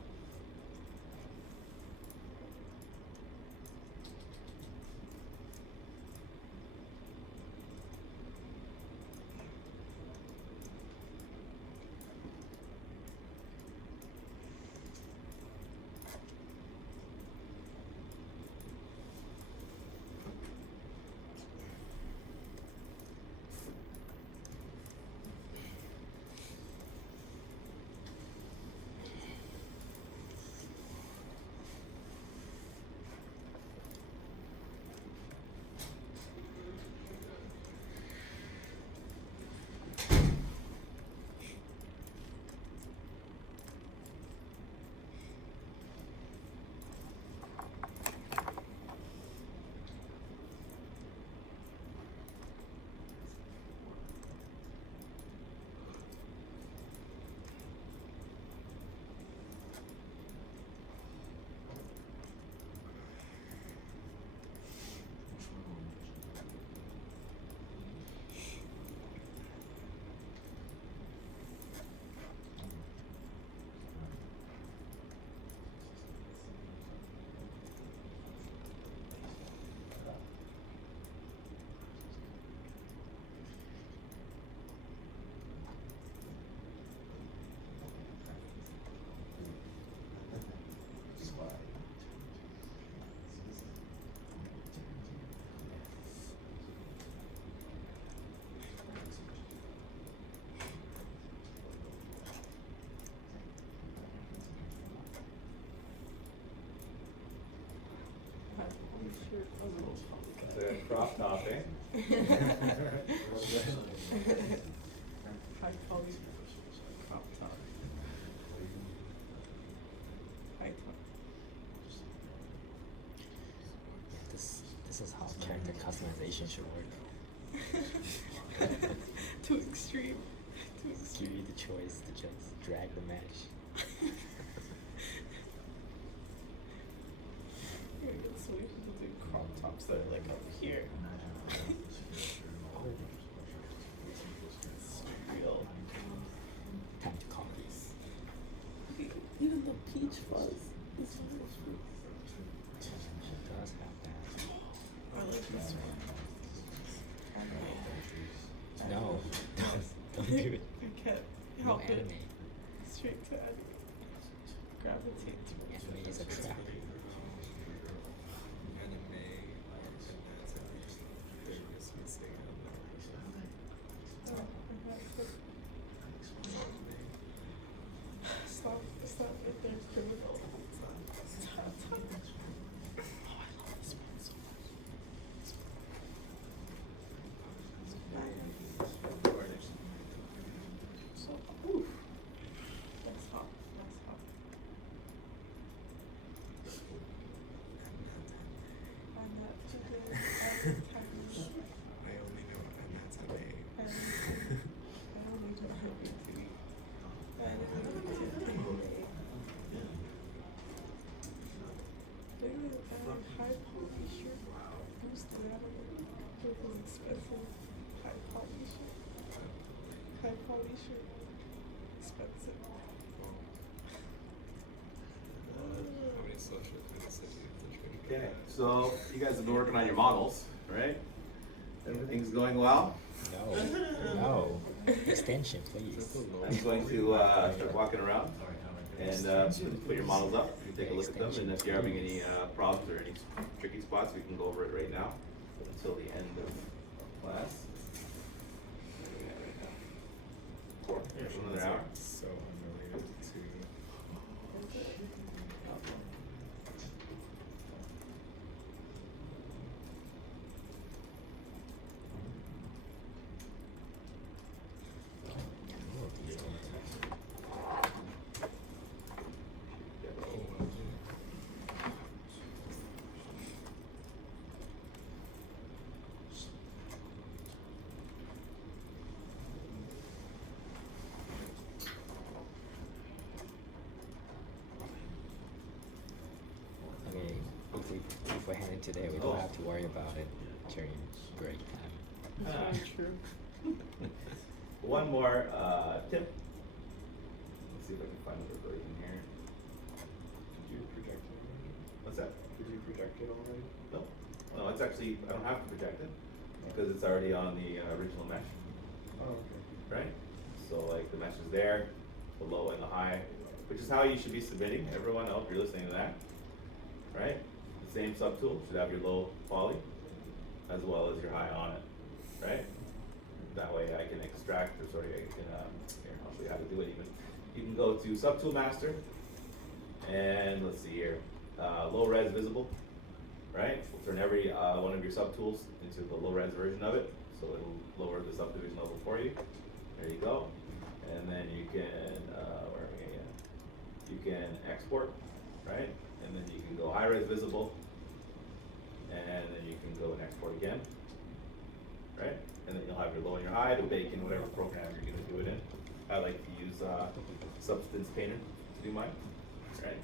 It's a crop topping. High poly crop top. High top. This is how character customization should work. Too extreme. Too Give extreme. you the choice to just drag the mesh. That's the way people do crop tops that are like up here. It's real. Time to call this. Even the peach fuzz. do it. I can't No help it. anime. Straight to anime. Gravitate towards Anime is a trap. Anime, and that's a biggest mistake I've never done. Oh, stop, stop it, there's criminal. Stop, stop. Oh, I love this one so much. So, oof. That's hot, that's hot. I'm not today, I'm tired. I only know anime. I only do anime TV. Anime TV. Look at that high quality shirt. Who's that? It was expensive. High quality shirt. High quality shirt. Expensive. How many social credits did you have to trade? Okay, so you guys have been working on your models, right? Everything's going well. No, no. Extension, please. I'm going to start walking around and put your models up. You take a look at them, and if you're having any problems or any tricky spots, we can go over it right now until the end of class. Here's another hour. So unrelated to. Okay, if we're heading today, we don't have to worry about it during break time. That's very true. One more tip. Let's see if I can find the version here. Did you project it already? What's that? Did you project it already? No, no, it's actually, I don't have to project it because it's already on the original mesh, Oh, okay. right? So like the mesh is there, the low and the high, which is how you should be submitting. Everyone else, you're listening to that, right? The same subtool should have your low poly as well as your high on it, right? That way I can extract, or sorry, I can, here, I'll show you how to do it even. You can go to Subtool Master, and let's see here, low res visible, right? We'll turn every one of your subtools into the low res version of it, so it'll lower the subdivision level for you. There you go. And then you can, where are we again? You can export, right? And then you can go high res visible, and then you can go and export again, right? And then you'll have your low and your high to bake in whatever program you're gonna do it in. I like to use Substance Painter to do mine, right?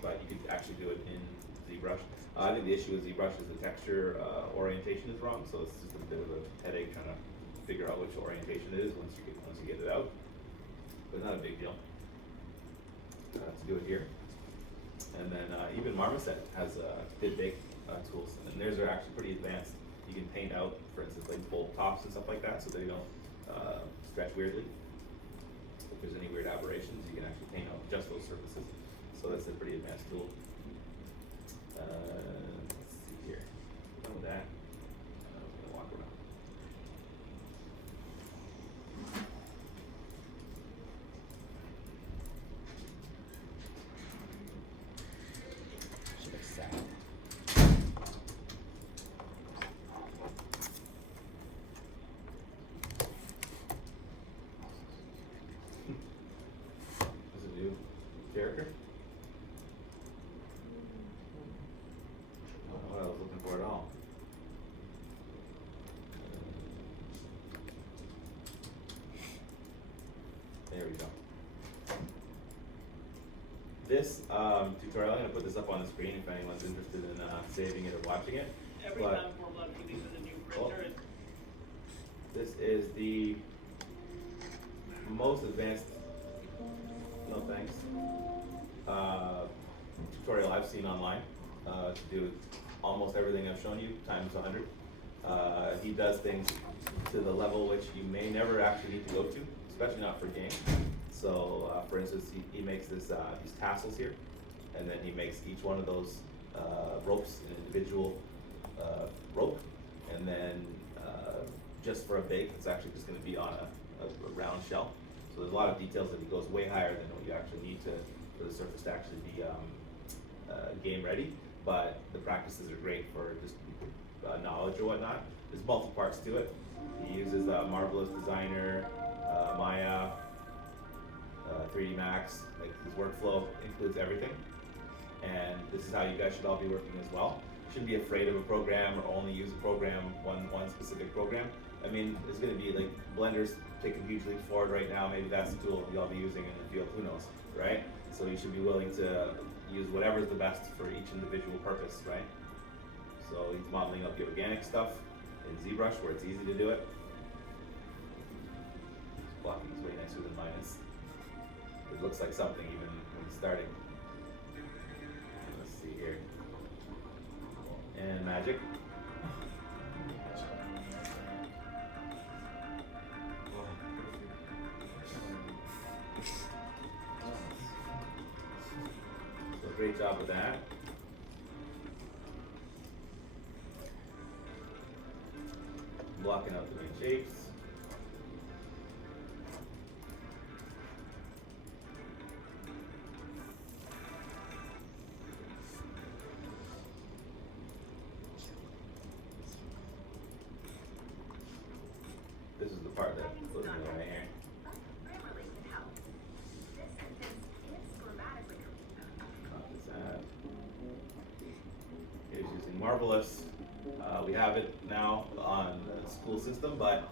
But you could actually do it in ZBrush. I think the issue with ZBrush is the texture orientation is wrong, so it's just a bit of a headache trying to figure out which orientation it is once you get it out. But not a big deal to do it here. And then even Marmoset has did bake tools, and theirs are actually pretty advanced. You can paint out, for instance, like bolt tops and stuff like that, so they don't stretch weirdly. If there's any weird aberrations, you can actually paint out just those surfaces. So that's a pretty advanced tool. Let's see here. Done with that. I'm gonna walk around. She looks sad. Does it do character? Not what I was looking for at all. There we go. This tutorial, I'm going to put this up on the screen if anyone's interested in saving it or watching it. Every But- time we're lucky these are the new Oh. printer. This is the most advanced, no thanks, tutorial I've seen online to do almost everything I've shown you times 100. He does things to the level which you may never actually need to go to, especially not for game. So, for instance, he makes these tassels here, and then he makes each one of those ropes an individual rope, and then just for a bake, it's actually just going to be on a round shell. So there's a lot of details that he goes way higher than what you actually need to for the surface to actually be game ready. But the practices are great for just knowledge or whatnot. There's multiple parts to it. He uses Marvelous Designer, Maya, 3D Max. Like his workflow includes everything. And this is how you guys should all be working as well. You shouldn't be afraid of a program or only use a program, one specific program. I mean, it's going to be like Blender's taking a huge leap forward right now. Maybe that's the tool you'll be using in the field. Who knows, right? So you should be willing to use whatever's the best for each individual purpose, right? So he's modeling up the organic stuff in ZBrush where it's easy to do it. Blocking is way nicer than mine is. It looks like something even when he's starting. Let's see here. And magic. So great job with that. Blocking out the main shapes. This is the part that goes in right here. Here's using Marvelous. We have it now on the school system, but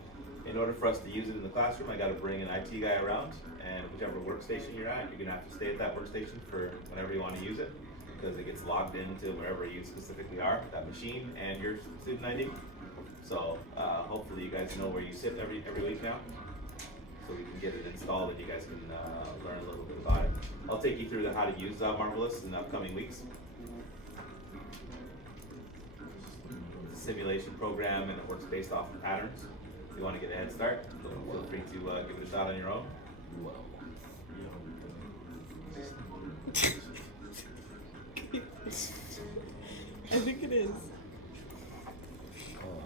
in order for us to use it in the classroom, I got to bring an IT guy around, and whichever workstation you're at, you're gonna have to stay at that workstation for whenever you want to use it, because it gets logged into wherever you specifically are, that machine and your student ID. So hopefully you guys know where you sit every week now, so we can get it installed and you guys can learn a little bit about it. I'll take you through how to use Marvelous in the upcoming weeks. It's a simulation program and it works based off of patterns. If you want to get a head start, feel free to give it a shot on your own. I think it is. Oh,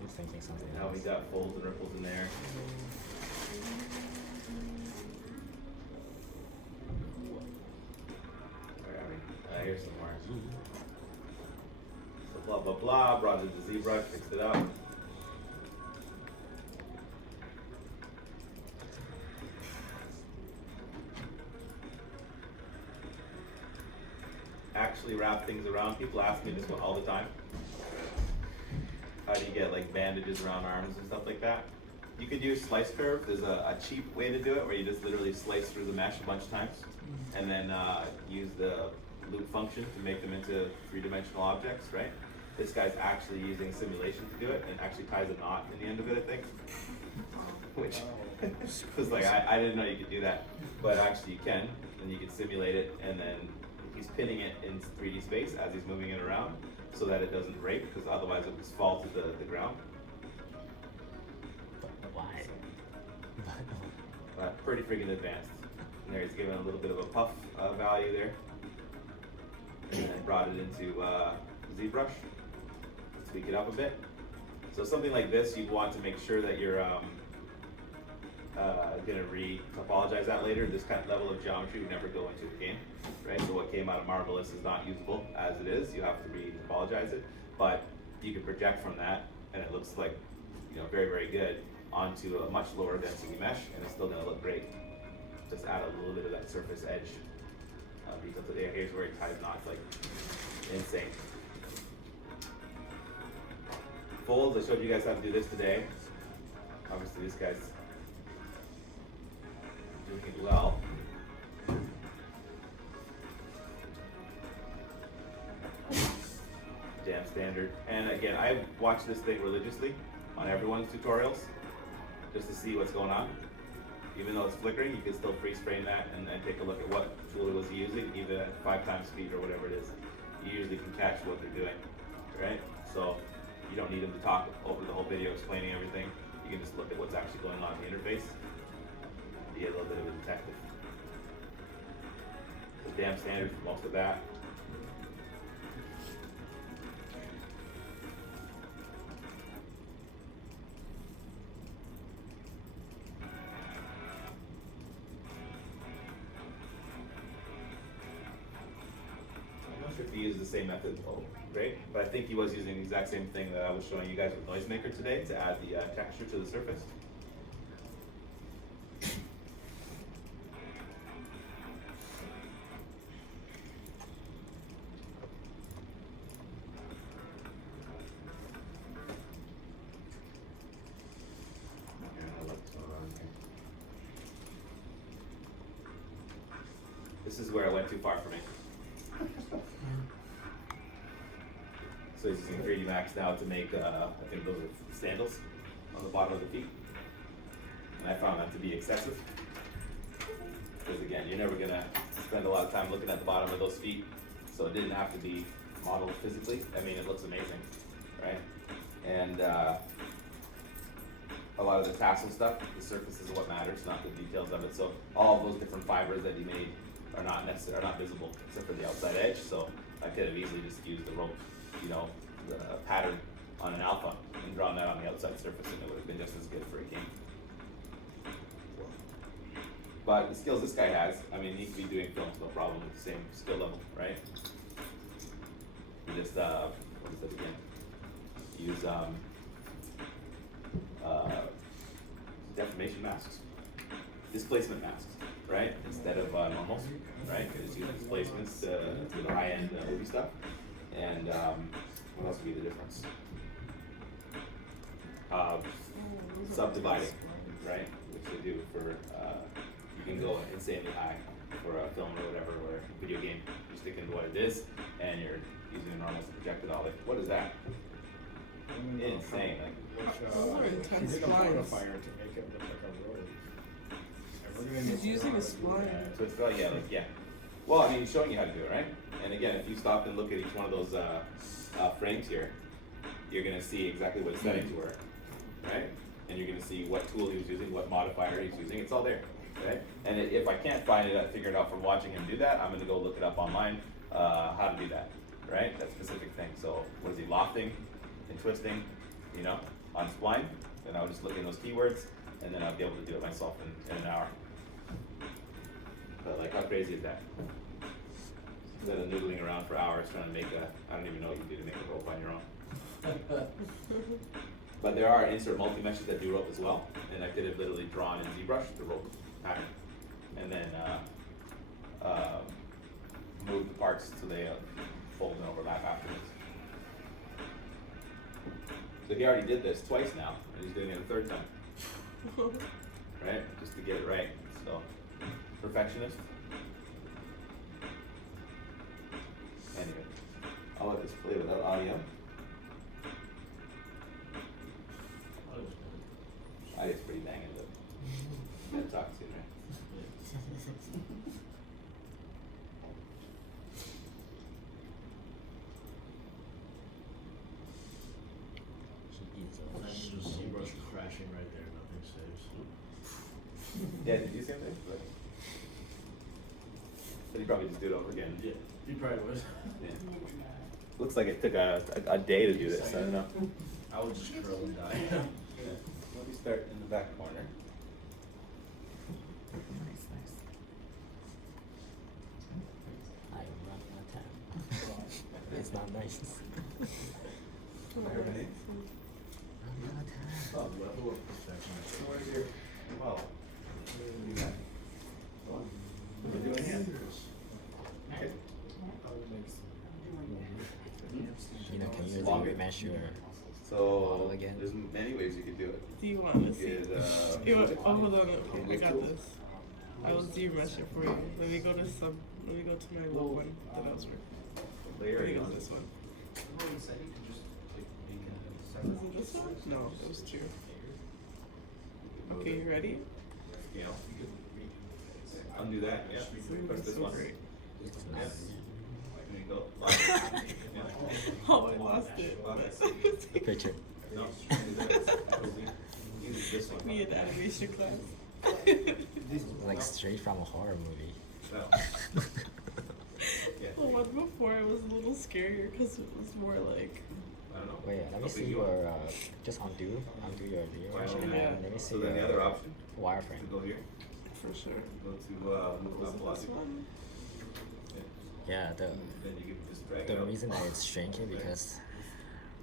I'm thinking something Now we else. got folds and ripples in there. Where are we? Here's some more. So blah blah blah, brought it to ZBrush, fixed it up. Actually wrap things around. People ask me this one all the time. How do you get like bandages around arms and stuff like that? You could use slice curve. There's a cheap way to do it where you just literally slice through the mesh a bunch of times and then use the loop function to make them into three-dimensional objects, right? This guy's actually using simulation to do it and actually ties a knot in the end of it, I think. Which was like, I didn't know you could do that, but actually you can, and you can simulate it, and then he's pinning it in 3D space as he's moving it around so that it doesn't break, because otherwise it would just fall to the ground. But why? Pretty freaking advanced. And there he's given a little bit of a puff value there. And then brought it into ZBrush. Tweak it up a bit. So something like this, you'd want to make sure that you're gonna re-topologize that later. This kind of level of geometry would never go into the game, right? So what came out of Marvelous is not usable as it is. You have to re-topologize it, but you can project from that, and it looks like, you know, very, very good onto a much lower density mesh, and it's still gonna look great. Just add a little bit of that surface edge detail to there. Here's where it ties knots like insane. Folds, I showed you guys how to do this today. Obviously this guy's doing it well. Damn standard. And again, I watch this thing religiously on everyone's tutorials just to see what's going on. Even though it's flickering, you can still freeze frame that and take a look at what tool it was using, either at 5 times speed or whatever it is. You usually can catch what they're doing, right? So You don't need them to talk over the whole video explaining everything. You can just look at what's actually going on in the interface. Be a little bit of a detective. The damn standard for most of that. I'm not sure if he used the same method, great, but I think he was using the exact same thing that I was showing you guys with Noisemaker today to add the texture to the surface. This is where I went too far for me. So he's using 3D Max now to make, I think those are sandals on the bottom of the feet. And I found that to be excessive. Because again, you're never gonna spend a lot of time looking at the bottom of those feet. So it didn't have to be modeled physically. I mean, it looks amazing, right? And a lot of the tassel stuff, the surface is what matters, not the details of it. So all of those different fibers that he made are not necessary, are not visible except for the outside edge. So I could have easily just used the rope, you know, the pattern on an alpha and drawn that on the outside surface, and it would have been just as good for a king. But the skills this guy has, I mean, he could be doing films no problem with the same skill level, right? You just what is it again? Use deformation masks, displacement masks, right? Instead of normals, right? Just use displacements to the high-end movie stuff. And what else would be the difference? Subdividing, right? Which they do for, you can go insanely high for a film or whatever, or a video game. You stick into what it is, and you're using the normals to project it all. Like, what is that? Insane. Those are intense He did a lines. modifier to make it look like a road. And we're gonna He's need using more a to do spline. that. So it's like, yeah, like, yeah. Well, I mean, he's showing you how to do it, right? And again, if you stop and look at each one of those frames here, you're gonna see exactly what his settings were, right? And you're gonna see what tool he was using, what modifier he's using. It's all there, right? And if I can't find it, I figure it out from watching him do that. I'm gonna go look it up online, how to do that, right? That specific thing. So, what is he lofting and twisting, you know, on spline? Then I'll just look in those keywords, and then I'll be able to do it myself in an hour. But like, how crazy is that? Instead of noodling around for hours trying to make I don't even know what you do to make a rope on your own. But there are insert multi-meshes that do rope as well, and I could have literally drawn in ZBrush the rope pattern, and then move the parts so they fold and overlap afterwards. So he already did this twice now, and he's doing it a third time, right? Just to get it right. So, perfectionist. Anyway, I'll let this play without audio. Audio's pretty banging, but you gotta talk to you, right? He is Just ZBrush crashing right there, nothing saves. Yeah, did you see anything? But he probably just do it over again. Yeah, you probably would. Yeah. Looks like it took a day to do this, I don't know. I would just curl and die. Yeah. Let me start in the back corner. Nice, nice. I am running out of time. It's not nice. Alright. Running out of time. Oh, Level of perfection. so where's your, well, what do you got? What are you doing here? Okay. You know, can you Longer. remesh your So, model again? there's many ways you could do it. Do you want to see? You could, You want, oh, hold on. Okay, I Which got tool? this. I will demesh it for you. Let me go to some. Let me go to my little one that I was working. layer Let me it go on. to this one. Is Was it this one? No, it was two. Okay, you ready? You know, undo that, yeah. Zoom Press is this so one. great. It's Yes. not. go. Yeah. Oh, I lost it. The picture. No, use this one. Me in animation class. Like straight from a horror movie. No. Yeah. The one before it was a little scarier because it was more like. I don't know. Wait, let me How see big you your want? just undo your video. Fine, And yeah. then let me see So then the your other option wireframe. to go here, For sure. go to Was it Velocity. this one? Yeah, Then you can just drag it the out. reason that it's shrinking because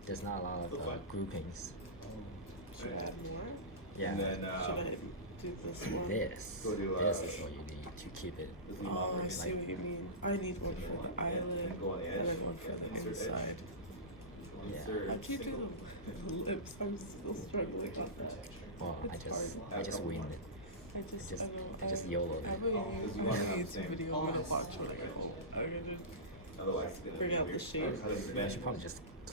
there's not a lot of groupings. Should I add more? Yeah. And then Should I do this one? This Go to, this is what you need to keep it. just leave Oh, off I see like- what you mean. I need one for the eyelid and go on the edge. and then one for the Insert edge. inside. Yeah. Insert I keep single. doing the lips. I'm still struggling on that. Well, I It's just winged it. I just YOLO'd I it. have a Because you wanna have the YouTube same. video I'm gonna watch when I get home. I'm gonna Otherwise, it's gonna bring be out the weird. shape. How does it I bend? should probably just